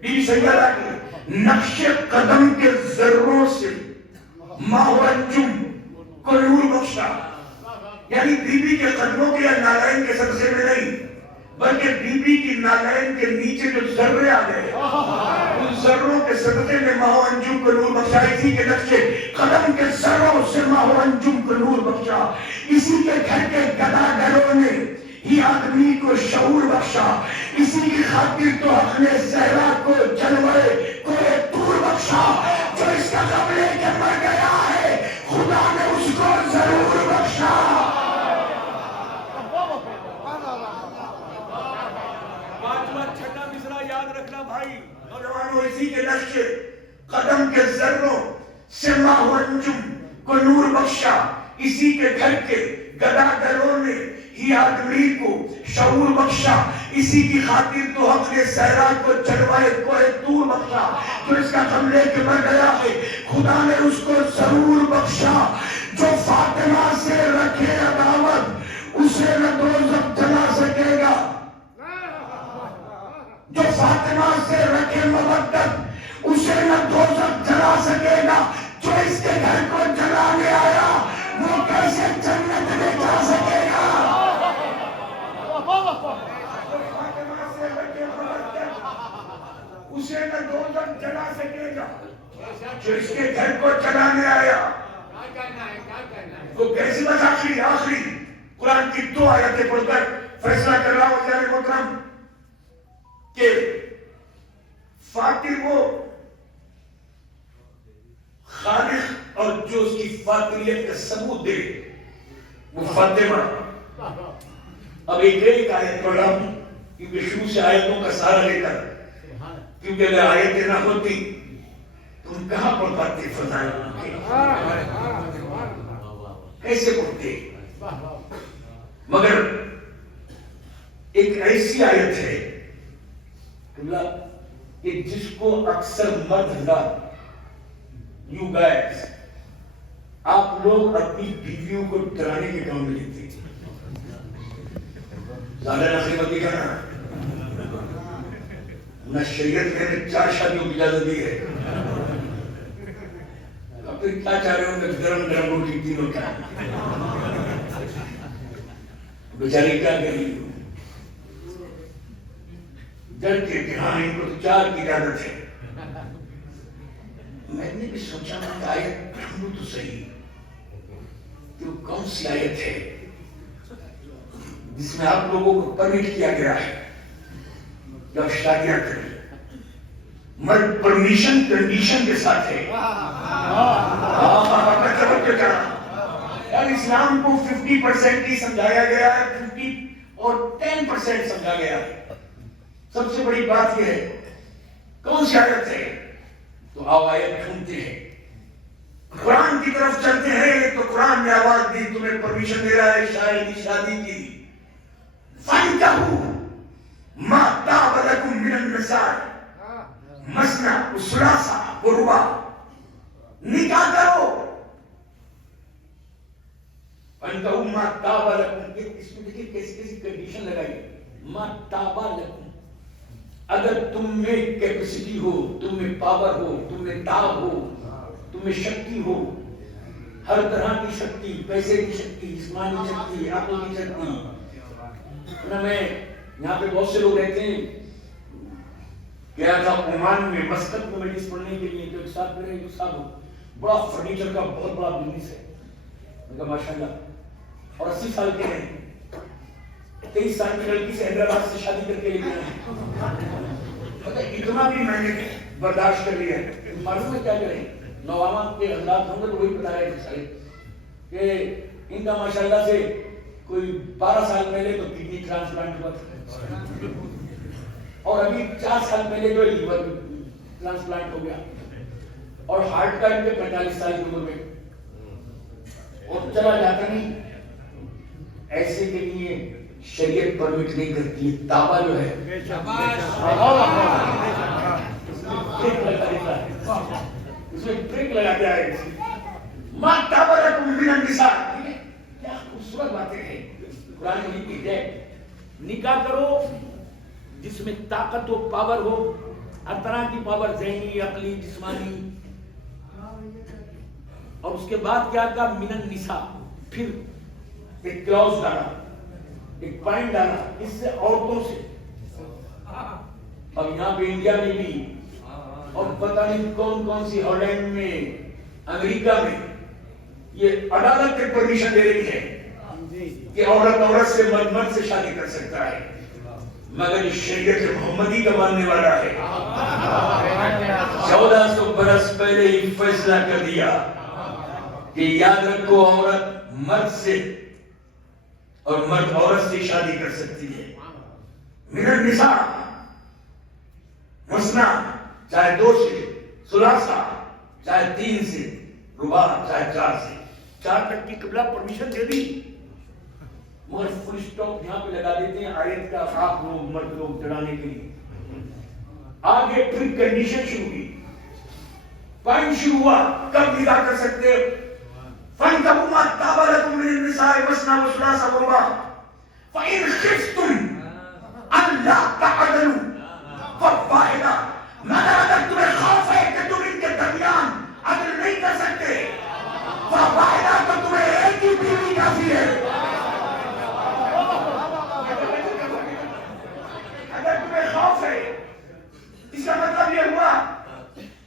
بی بی سیدہ کے نقش قدم کے ذروں سے ماہ و انجم کو نور بخشا، یعنی بی بی کے قدموں کے یا نالائن کے صدقے میں نہیں بلکہ بی بی کی نالائن کے نیچے جو ذرے آ گئے ان ذروں کے صدقے میں ماہ و انجم کو نور بخشا، اسی کے نقش قدم کے ذروں سے ماہ و انجم کو نور بخشا، اسی کے گھر کے گداگروں نے ہی آدمی کو شعور بخشا، اسی کی خاطر تو حق نے زہرا کو جلوے کو ایک طور بخشا، جو اس کا غم لے کے مر گیا ہے خدا نے اس کو ضرور بخشا۔ پانچواں چھٹا مصرع یاد رکھنا بھائی نوجوانوں، اسی کے نقش قدم کے ذروں سے ماہ و انجم کو نور بخشا، اسی کے گھر کے گداگروں نے ہی آدمی کو شعور بخشا، اسی کی خاطر تو حق نے صحرا کو جلوائے کوہ طور بخشا، جو اس کا غم لے کے مر گیا ہے خدا نے اس کو ضرور بخشا، جو فاطمہ سے رکھے عداوت اسے نہ دوزخ جلا سکے گا، جو فاطمہ سے رکھے مودت اسے نہ دوزخ جلا سکے گا، جو اس کے گھر کو جلانے آیا وہ کیسے جنت میں جا سکے گا۔ اسے نہ دوزخ جلا سکے گا، جو اس کے گھر کو جلانے آیا وہ کیسی بات۔ آخری قرآن کی دو آیتیں پڑھ کر فیصلہ کر رہا ہوں جناب محترم کہ فاتر وہ خالق اور جو اس کی فاتریت کا ثبوت دے وہ فاطمہ۔ اب ایک آیت پڑھ رہا ہوں کیونکہ شروع سے آیتوں کا سہارا لے کر، کیونکہ اگر آیتیں نہ ہوتی تو ہم کہاں پڑھ پاتے فضائل کے، کیسے پڑھتے، مگر ایک ایسی آیت ہے کہ جس کو اکثر مرد حضرات You guys آپ لوگ اپنی بیویوں کو ڈرانے کے کام میں لیتے ہیں، زیادہ نہ مت دکھانا، نہ شریعت میں نے 4 شادیوں کی اجازت دی ہے، اب پھر کیا چاہ رہے ہوں کہ گرم روٹی تینوں کا بیچاری کیا کر رہی ہوں ڈر کے کہ ہاں ان کو تو 4 کی اجازت ہے۔ میں نے بھی سوچا کہ آیت ڈھونڈوں تو صحیح کہ وہ کون سی آیت ہے جس میں آپ لوگوں کو پرمٹ کیا گیا ہے جب شادیاں کریں مرد پرمیشن کنڈیشن کے ساتھ ہے۔ یار اسلام کو 50% ہی سمجھایا گیا ہے، 50 اور 10% سمجھا گیا ہے۔ سب سے بڑی بات یہ ہے کون سی آیت ہے، تو آؤ آیت ڈھونڈتے ہیں، قرآن کی طرف چلتے ہیں تو قرآن نے آواز دی، تمہیں پرمیشن دے رہا ہے شادی کی، فَانْكَحُوا ما طاب لكم من النساء مثنى وثلاث ورباع. نکاح کرو. فانتہوا ما طاب لکم. اس میں دیکھیں کیسی کنڈیشن لگائی. ما طاب لکم. اگر تم میں کیپیسٹی ہو, تم میں پاور ہو, تم میں تاب ہو, تم میں شکتی ہو, ہر طرح کی شکتی, پیسے کی شکتی, جسمانی شکتی, عقل کی شکتی. میں یہاں پہ بہت سے لوگ رہتے ہیں. گیا تھا عمان میں مسقط میں مجلس پڑھنے کے لیے, تو ایک ساتھ میرے ایک صاحب بڑا فرنیچر کا بہت بڑا بزنس ہے. میں کہا ماشاء اللہ. اور 80 سال کے ہیں, 23 سال کی لڑکی سے حیدرآباد سے شادی کر کے لے گئے. اتنا بھی میں نے برداشت کر لیا. معلوم ہے کیا کریں. نوامہ کے حضرات ہم نے وہی بتا رہے تھے سارے کہ ان کا ماشاءاللہ سے کوئی 12 سال پہلے تو کڈنی ٹرانسپلانٹ ہوا تھا, اور ابھی 4 سال پہلے جو لیور ٹرانسپلانٹ ہو گیا, اور ہارٹ کا ان کے 45 سال کی عمر میں, اور چلا جاتا نہیں. ایسے کے لیے شریعت پرمٹ نہیں کرتی. تابا جو ہے اس میں ٹرک لگا دیا ہے. ما طاب لكم من النساء. کیا خوبصورت باتیں ہیں قرآن مجید کی ہے. نکاح کرو جس میں طاقت و پاور ہو, ہر طرح کی پاور, ذہنی, عقلی, جسمانی. اور اس کے بعد کیا کہا, من النساء. پھر ایک کلاس ڈالا, ایک پوائنٹ ڈالا, اس سے عورتوں سے. اب یہاں پہ انڈیا میں بھی, اور پتہ نہیں کون کون سی ہالینڈ میں, امریکہ میں, یہ عدالت کے پرمیشن دے رہی ہے کہ عورت عورت سے, مرد مرد سے شادی کر سکتا ہے, مگر یہ شریعت محمدی کا ماننے والا ہے. 1400 برس پہلے ہی فیصلہ کر دیا کہ یاد رکھو, عورت مرد سے اور مرد عورت سے شادی کر سکتی ہے. من النساء مثنى, چاہے 2 سے, ثلاثہ, چاہے 3 سے, رباع, چاہے 4 سے. 4 تک کی قبلہ پرمیشن دے دی, مگر فل اسٹاپ یہاں پہ لگا دیتے ہیں آیت کا, آپ لوگ مرد لوگ چڑھانے کے لیے. آگے پھر کنڈیشن شروع کی, پوائنٹ شروع ہوا, کب نکاح کر سکتے. فانكحوا ما طاب لكم من النساء مثنى وثلاث ورباع فإن خفتم ألا تعدلوا فواحدة. مگر اگر تمہیں خوف ہے کہ تم ان کے درمیان عدل نہیں کر سکتے, فواحدہ, تو تمہیں ایک ہی بیوی کافی ہے. اگر تمہیں خوف ہے, اس کا مطلب یہ ہوا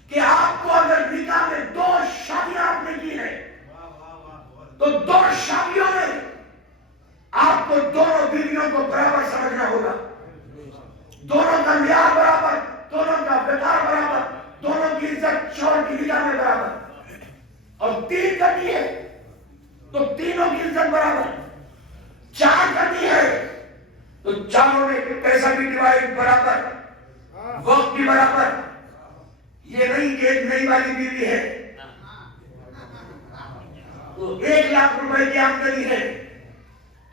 کہ آپ کو اگر نکاح میں 2 شادیاں آپ نے کی ہے, تو 2 شادیوں میں آپ کو دونوں بیویوں کو برابر سمجھنا ہوگا. دونوں کا معیار برابر, دونوں کا وقار برابر, دونوں کی عزت شوہر کی نگاہ میں برابر. اور 3 کرنی ہے تو تینوں کی عزت برابر. 4 کرنی ہے تو چاروں میں پیسہ بھی ڈیوائڈ برابر, وقت بھی برابر. یہ نہیں کہ ایک نئی والی بیوی ہے تو 1 لاکھ روپے کی آمدنی ہے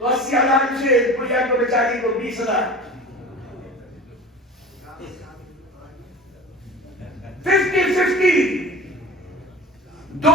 تو 80,000 سے پوجا کو بیچاری کو 20,000. 50-50, 2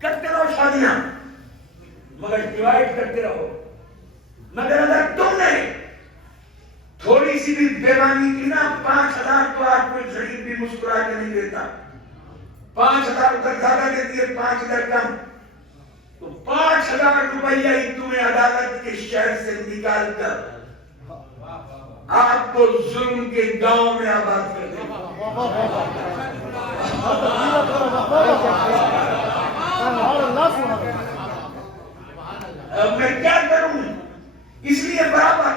کرتے رہو شادیاں, مگر ڈیوائڈ کرتے رہو. مگر اگر تم نے تھوڑی سی بھی بیمانی کی نا, 5,000 تو آپ کو غریب بھی مسکرا کے نہیں دیتا. 5,000 ادھر زیادہ دیتی ہے, 5,000 کم, تو 5,000 روپیہ ہی تمہیں عدالت کے شہر سے نکال کر آپ کو ظلم کے گاؤں میں آباد کر دیں. میں کیا کروں, اس لیے برابر.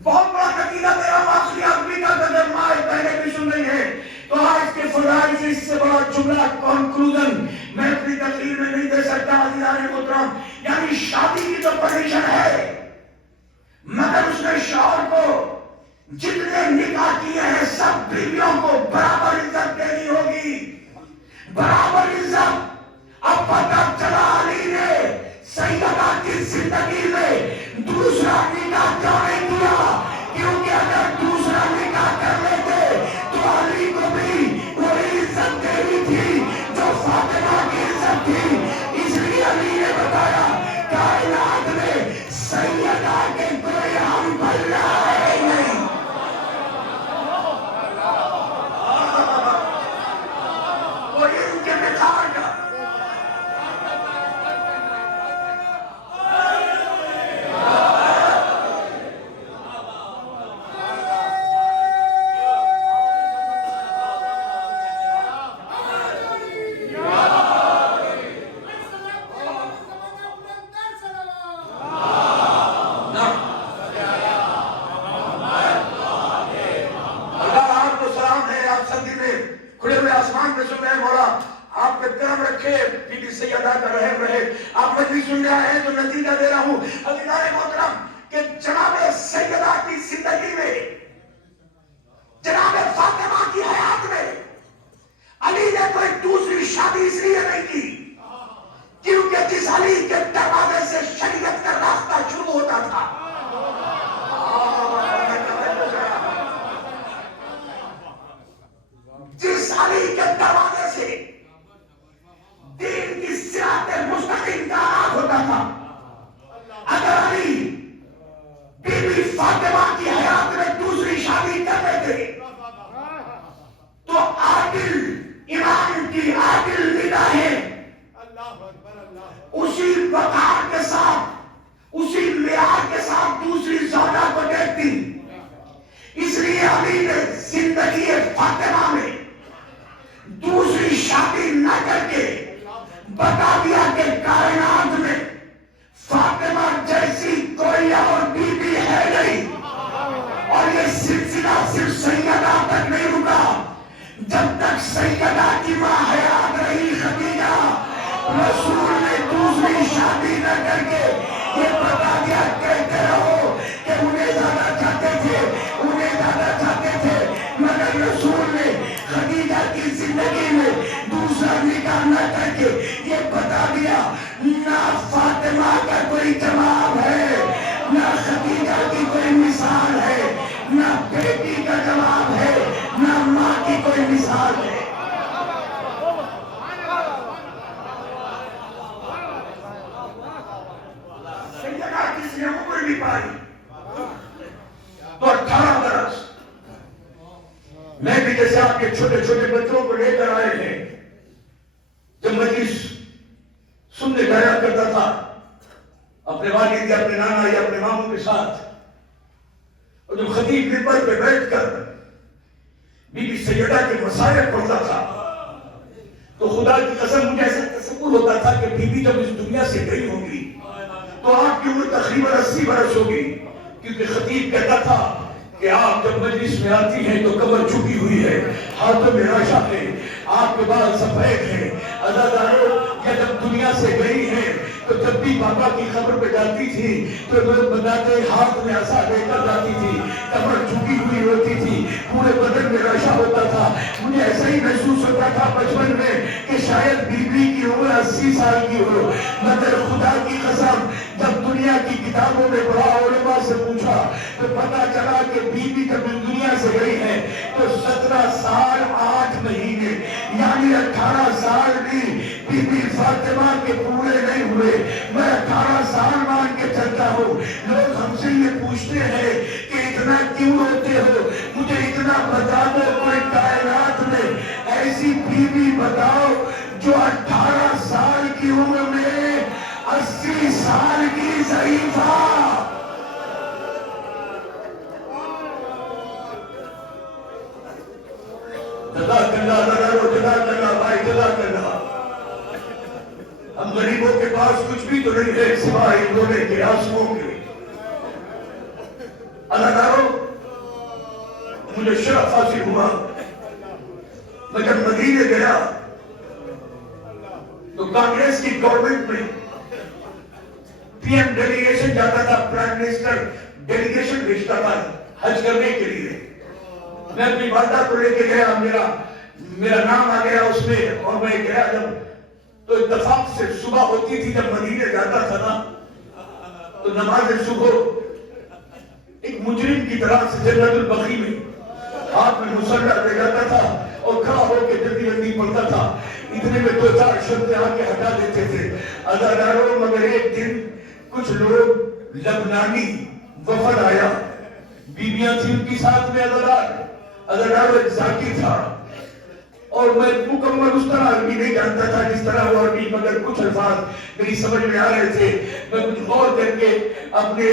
بہت بڑا عقیدہ میرا معاشی افریقہ کا جب ماں پہلے بھی سن رہی ہے, تو آج کے فضائل سے اس سے بڑا جملہ کنکلوژن میں اپنی تقریر میں نہیں دے سکتا. عزیزان محترم, یعنی شادی کی تو پرمیشن ہے, مگر اس نے شوہر کو جتنے نکاح کیے ہیں سب بیویوں کو برابر عزت دینی ہوگی, برابر عزت. اب پتہ چلا علی نے سیدہ کی زندگی میں دوسرا نکاح کیوں نہیں کیا. سیدہ تک نہیں رکا، جب تک سیدہ کی ماں حیات رہی خدیجہ، رسول نے دوسری شادی نہ کر کے یہ بتا دیا، کہتے رہو کہ انہیں زیادہ چاہتے تھے، مگر رسول نے خدیجہ کی زندگی میں دوسرا نکاح نہ کر کے یہ بتا دیا، نہ فاطمہ کا کوئی جواب ہے، نہ خدیجہ کی کوئی مثال ہے، نہ بیٹی کا جواب ہے، نہ ماں کی کوئی مثال ہے۔ سیدہ کسی نے عمر نہیں پائی تو 18 برس میں بھی جیسے آپ کے چھوٹے چھوٹے بچوں کو لے کر آئے ہیں، جب مجلس سننے جایا کرتا تھا اپنے والد یا اپنے نانا یا اپنے ماموں کے ساتھ، اور جب خطیب منبر پہ بیٹھ کر بی بی سیدہ کے مسائل پڑھتا تھا تو خدا کی قسم مجھے ایسا تصور ہوتا تھا کہ بی بی جب اس دنیا سے گئی ہوگی تو آپ کی عمر تقریباً 80 برس ہوگی، کیونکہ خطیب کہتا تھا کہ آپ جب مجلس میں آتی ہیں تو کمر جھکی ہوئی ہے، ہاتھوں میں راشا ہے، آپ کے بال سفید ہیں، عزادارو یہ جب دنیا سے گئی ہیں تو جب بھی بابا کی قبر پہ جاتی تھی تو لوگ بتاتے ہاتھ میں عصا لے کر جاتی تھی، کمر جھکی ہوئی ہوتی تھی، پورے بدن میں راشا ہوتا تھا۔ مجھے ایسا ہی محسوس ہوتا تھا بچپن میں کہ شاید بی بی کی عمر 80 سال کی ہو، مگر خدا کی قسم جب دنیا کی کتابوں میں پڑھا، علماء سے پوچھا تو پتا چلا کہ بی بی جب دنیا سے گئی ہے تو 17 سال 8 مہینے یعنی 18 سال بھی بی بی فاطمہ کے پورے نہیں ہوئے۔ میں 18 سال مان کے چلتا ہوں۔ لوگ ہم سے یہ پوچھتے ہیں کہ اتنا کیوں روتے ہو، مجھے اتنا بتا دو کوئی کائنات میں ایسی بی بی بتاؤ جو 18 سال کی عمر میں 80 سال کی ضعیفہ۔ جزاک اللہ بھائی، جزاک اللہ۔ ہم غریبوں کے پاس کچھ بھی تو نہیں ہے سوائے رونے کے آنسوؤں کے۔ اللہ تعالیٰ مجھے شرف حاصل ہوا، میں جب مدینے گیا تو کانگریس کی گورنمنٹ میں پی ایم ڈیلیگیشن جاتا تھا، پرائم منسٹر ڈیلیگیشن بھیجتا تھا حج کرنے کے لیے۔ میں اپنی والدہ کو لے کے گیا، میرا نام آ گیا اس میں، اور میں گیا جب تو اتفاق سے صبح ہوتی تھی جب مدینے جاتا تھا نا تو نماز صبح ایک مجرم کی طرح سے جنت البقیع میں ہاتھ میں مصلی لے جاتا تھا اور کھڑا ہو کے جلدی جلدی پڑھتا تھا، اتنے میں 2-4 شبد آ کے ہٹا دیتے تھے۔ عزاداروں مگر ایک دن کچھ لوگ لبنانی وفد آیا، بیویاں تھی ان کی ساتھ میں، عزاداروں ایک ذاکر تھا، اور میں مکمل اس طرح عربی نہیں جانتا تھا جس طرح وہ عربی، مگر کچھ الفاظ میری سمجھ میں آ رہے تھے۔ میں کچھ غور کر کے اپنے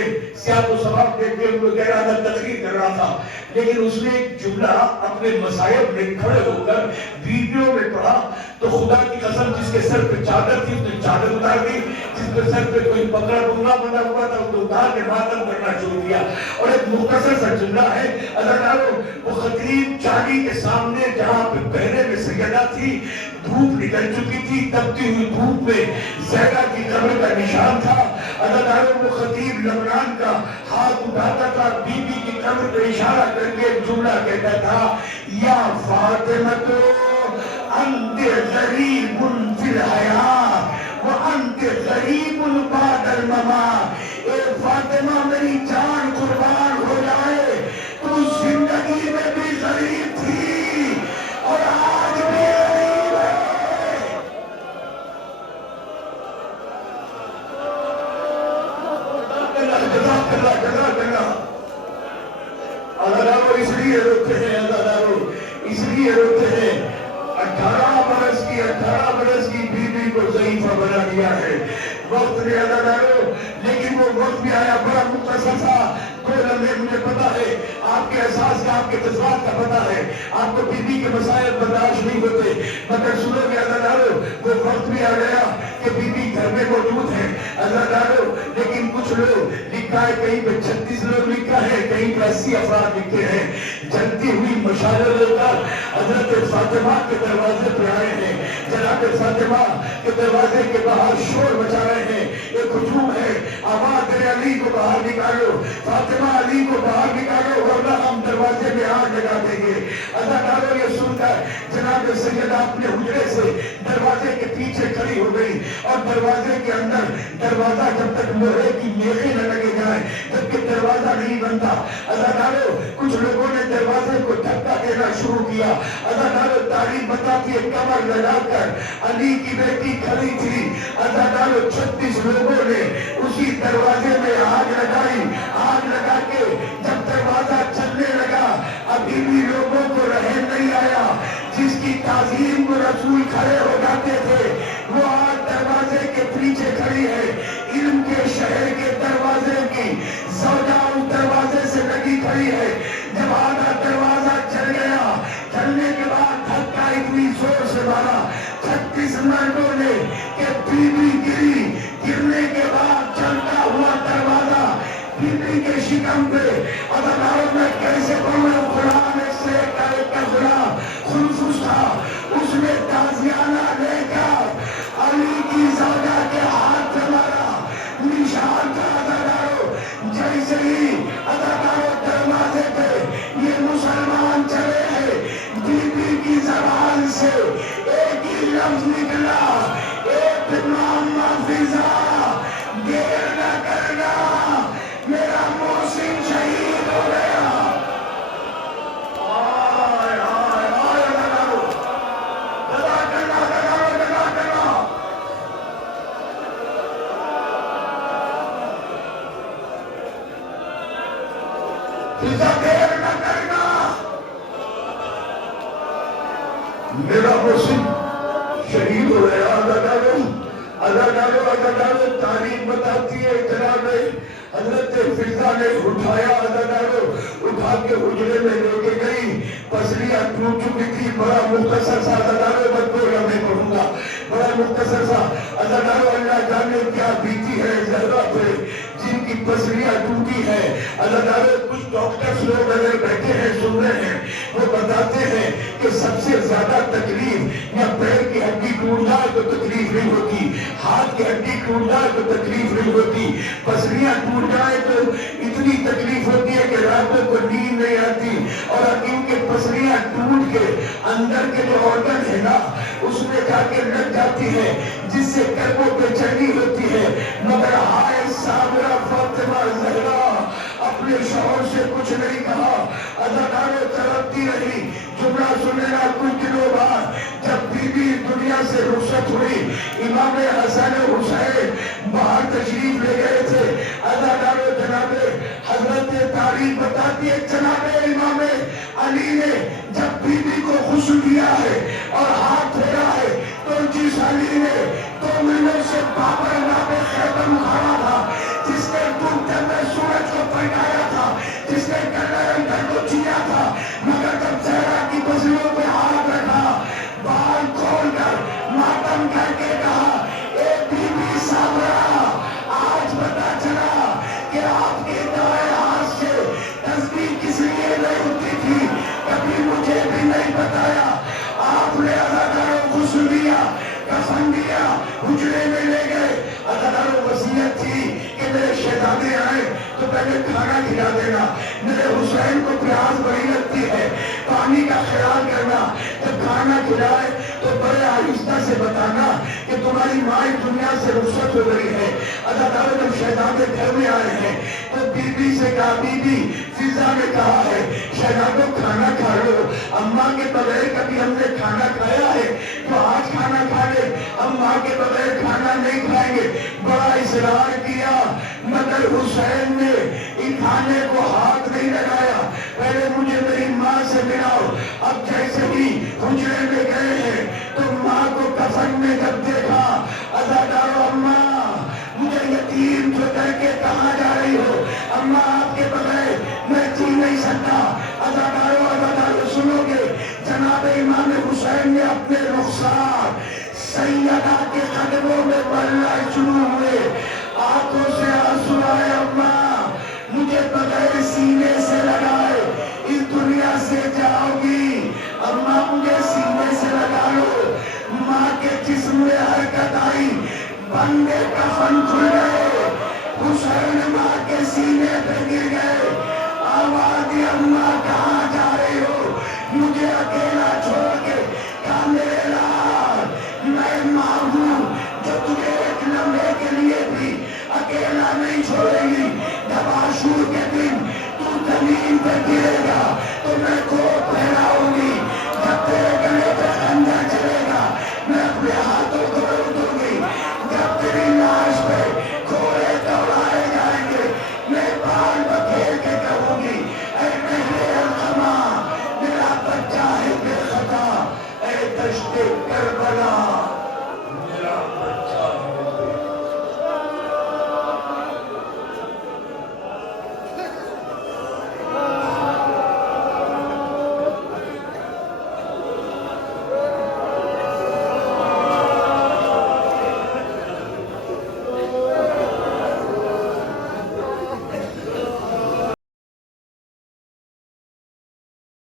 سیاق و سباق دیکھ کے ان کو کہہ رہا تھا، تقریر کر رہا تھا، لیکن اس نے ایک جملہ اپنے مصائب میں کھڑے ہو کر ویڈیو میں پڑھا تو خدا کی قسم جس کے سر پہ چادر تھی اس نے چادر اتار دی، جس کے سر پہ کوئی پکڑا ڈونگا بنا ہوا تھا اس نے اتار کے ماتم کرنا شروع کیا۔ اور ایک مختصر سا جملہ ہے، عزاداروں وہ خطیب چالی کے سامنے جہاں پہ پہرے میں سیدہ تھی، دھوپ نکل چکی تھی، تپتی ہوئی دھوپ میں زیدہ کی قبر کا نشان تھا۔ عزاداروں وہ خطیب لبنان کا ہاتھ اٹھاتا تھا، بی بی کی قبر پہ اشارہ کر کے ایک جملہ کہتا تھا، یا فاطمہ انت غریب فی الحیات وانت غریب بعد الممات۔ اے فاطمہ میری جان قربان ہو جائے، تو زندگی میں بھی غریب تھی اور آج بھی غریب ہے۔ جزاک اللہ، جزاک اللہ۔ عزادارو اس لیے روتے ہیں، عزادارو اس لیے روتے ہیں، 18 برس کی بی بی کو ضعیفہ بنا دیا ہے وقت نے، عزادارو۔ لیکن وہ وقت بھی آیا بڑا مختصر تھا، 2 لمحے۔ مجھے پتا ہے آپ کے احساس کا، آپ کے جذبات کا پتا ہے، آپ کو بی بی کے مسائل برداشت نہیں ہوتے، مگر سنو گے عزادارو وہ وقت بھی آ گیا کہ بی بی گھر میں موجود ہے، عزادارو۔ لیکن کچھ لوگ لکھا ہے، کہیں پہ 36 لوگ لکھا ہے، کہیں پہ 80 افراد لکھے ہیں۔ جلتی ہوئی مشالیں لے کر حضرت فاطمہ کے دروازے پہ آئے ہیں. جناب فاطمہ کے دروازے کے باہر شور مچا رہے ہیں. ایک ہجوم ہے, آواز دے علی کو باہر نکالو, فاطمہ علی کو باہر نکالو ورنہ ہم دروازے میں آگ لگا دیں گے. اداکاروں یہ سن کر جناب سیدہ اپنے حجرے سے دروازے کے پیچھے کھڑی ہو گئی اور دروازے کے اندر دروازہ جب تک لوہے کی میخیں نہ لگے جائیں جب کہ دروازہ نہیں بنتا. اداکاروں کچھ لوگوں نے دروازے کو دھکا دینا شروع کیا. اداکاروں تاریخ بتاتی ہے کمر لگا کر علی کی بیٹی کھڑی تھی. اداکاروں 36 لوگوں نے اسی دروازے میں آگ لگائی. آگ لگا کے جب دروازہ چلنے لگا ابھی بھی لوگوں کو رحم نہیں آیا. جس کی تعظیم کو رسول کھڑے ہو جاتے تھے وہ آج دروازے کے پیچھے کھڑی ہے. علم کے شہر کے دروازے کی زوجہ اس دروازے سے لگی کھڑی ہے. جب آدھا دروازہ چل گیا, چلنے کے بعد دھکا اتنی زور سے مارا 36 مردوں نے کہ بی بی گری. گرنے کے بعد چلتا ہوا دروازہ بی بی کے شکم پہ. اداکاروں میں کیسے بولوں, قرآن سے ایک کا غلام خلصوص تھا. اس نے تازیانہ لے کر علی کی زوجہ کے ہاتھ سے مارا. نشان تھا اداکاروں. جیسے ہی اداکاروں دروازے پہ یہ مسلمان چلے ہیں بی بی کی زبان سے ایک ہی لفظ نکلا, ایک نام فضا, دیر نہ کرنا میرا محسن شہید ہو گیا. آئے آئے آئے اداکاروں, ادا کرنا اداکاروں, ادا کرنا. فضا دیر نہ کرنا, میرا محسن شہید ہو گیا. اداکاروں تاریخ بتاتی ہے جناب حضرت فضا نے اٹھایا, اٹھا کے حجرے میں لے کے گئی. پسلیاں ٹوٹ چکی تھی. بڑا مختصر سا اداکاروں بدبولا میں پڑھوں گا, بڑا مختصر سا. اداکاروں اللہ جانے کیا بیتی ہے زہرا پہ جن کی پسلیاں ٹوٹی ہے. اداکاروں کچھ ڈاکٹرز لوگ اگر بیٹھے ہیں سن رہے ہیں وہ بتاتے ہیں کہ سب سے زیادہ تکلیف یا پیر کی ہڈی ٹوٹ جائے تو تکلیف نہیں ہوتی, ہاتھ کی ہڈی ٹوٹ جائے تو تکلیف نہیں ہوتی, پسلیاں ٹوٹ جائے تو اتنی تکلیف ہوتی ہے کہ راتوں کو نیند نہیں آتی. اور ان کے پسلیاں ٹوٹ کے اندر کے جو آرگن ہے نا اس میں جا کے لگ جاتی ہے جس سے قلبوں پہ چڑھی ہوتی ہے. مگر ہائے صابرہ فاطمہ زہرا اپنے شوہر سے کچھ نہیں کہا. اداکاروں تڑپتی رہی. جملہ سننا کچھ دنوں بعد جب بی بی دنیا سے رخصت ہوئی امام حسن حسین باہر تشریف لے گئے تھے. اداکاروں جناب حضرت تاریخ بتاتی ہے جناب امام علی نے جب بی بی کو غسل دیا ہے اور ہاتھ پھیرا ہے تو جس علی نے 2 مہینوں سے بابر نام خیبر اکھاڑا تھا, جس نے ڈوبتے میں سورج کو پھٹایا تھا, جس نے گردن کو چیا تھا, مگر جب زہرا کی پسلیوں پہ ہاتھ رکھا بال کھول کر ماتم کر کے کہا اے بی بی صابرہ آج پتا چلا کہ آپ کے دائیں ہاتھ سے تسبیح کس لیے نہیں ہوتی تھی, کبھی مجھے بھی نہیں بتایا. آپ نے اداکاروں غسل دیا, کفن دیا, حجرے میں لے گئے. اداکاروں وصیت تھی کہ میرے شہزادے آئے تو پہلے کھانا کھلا دینا, میرے حسین کو پیاس بڑی لگتی ہے, پانی کا خیال کرنا, جب کھانا کھلائے تو بڑے آہستہ سے بتانا کہ تمہاری ماں دنیا سے رخصت ہو گئی ہے. اداکاروں جب شہزادے گھر میں آئے ہیں تو بی بی سے کہا, بی بی فضا نے کہا ہے شہزادوں کھانا کھا لو, اماں کے بغیر کبھی ہم نے کھانا کھایا ہے تو آج کھانا کھا لے, ہم ماں کے بغیر کھانا نہیں کھائیں گے. بڑا اصرار کیا مگر حسین نے ان کھانے کو ہاتھ نہیں لگایا. پہلے مجھے میری ماں سے ملاؤ. اب جیسے ہی حجرے میں گئے ہیں تو ماں کو کفن میں جب دیکھا, اداکاروں اماں مجھے یتیم چھوڑ کے کہاں جا رہی ہو, اماں آپ کے بغیر میں جی نہیں سکتا. اداکاروں سنو گے جناب امام حسین نے اپنے رخسار سیدہ کے قدموں میں پڑنا شروع ہوئے, آنکھوں سے آنسو آئے. اماں مجھے بغیر سینے سے لگائے اس دنیا سے تو میں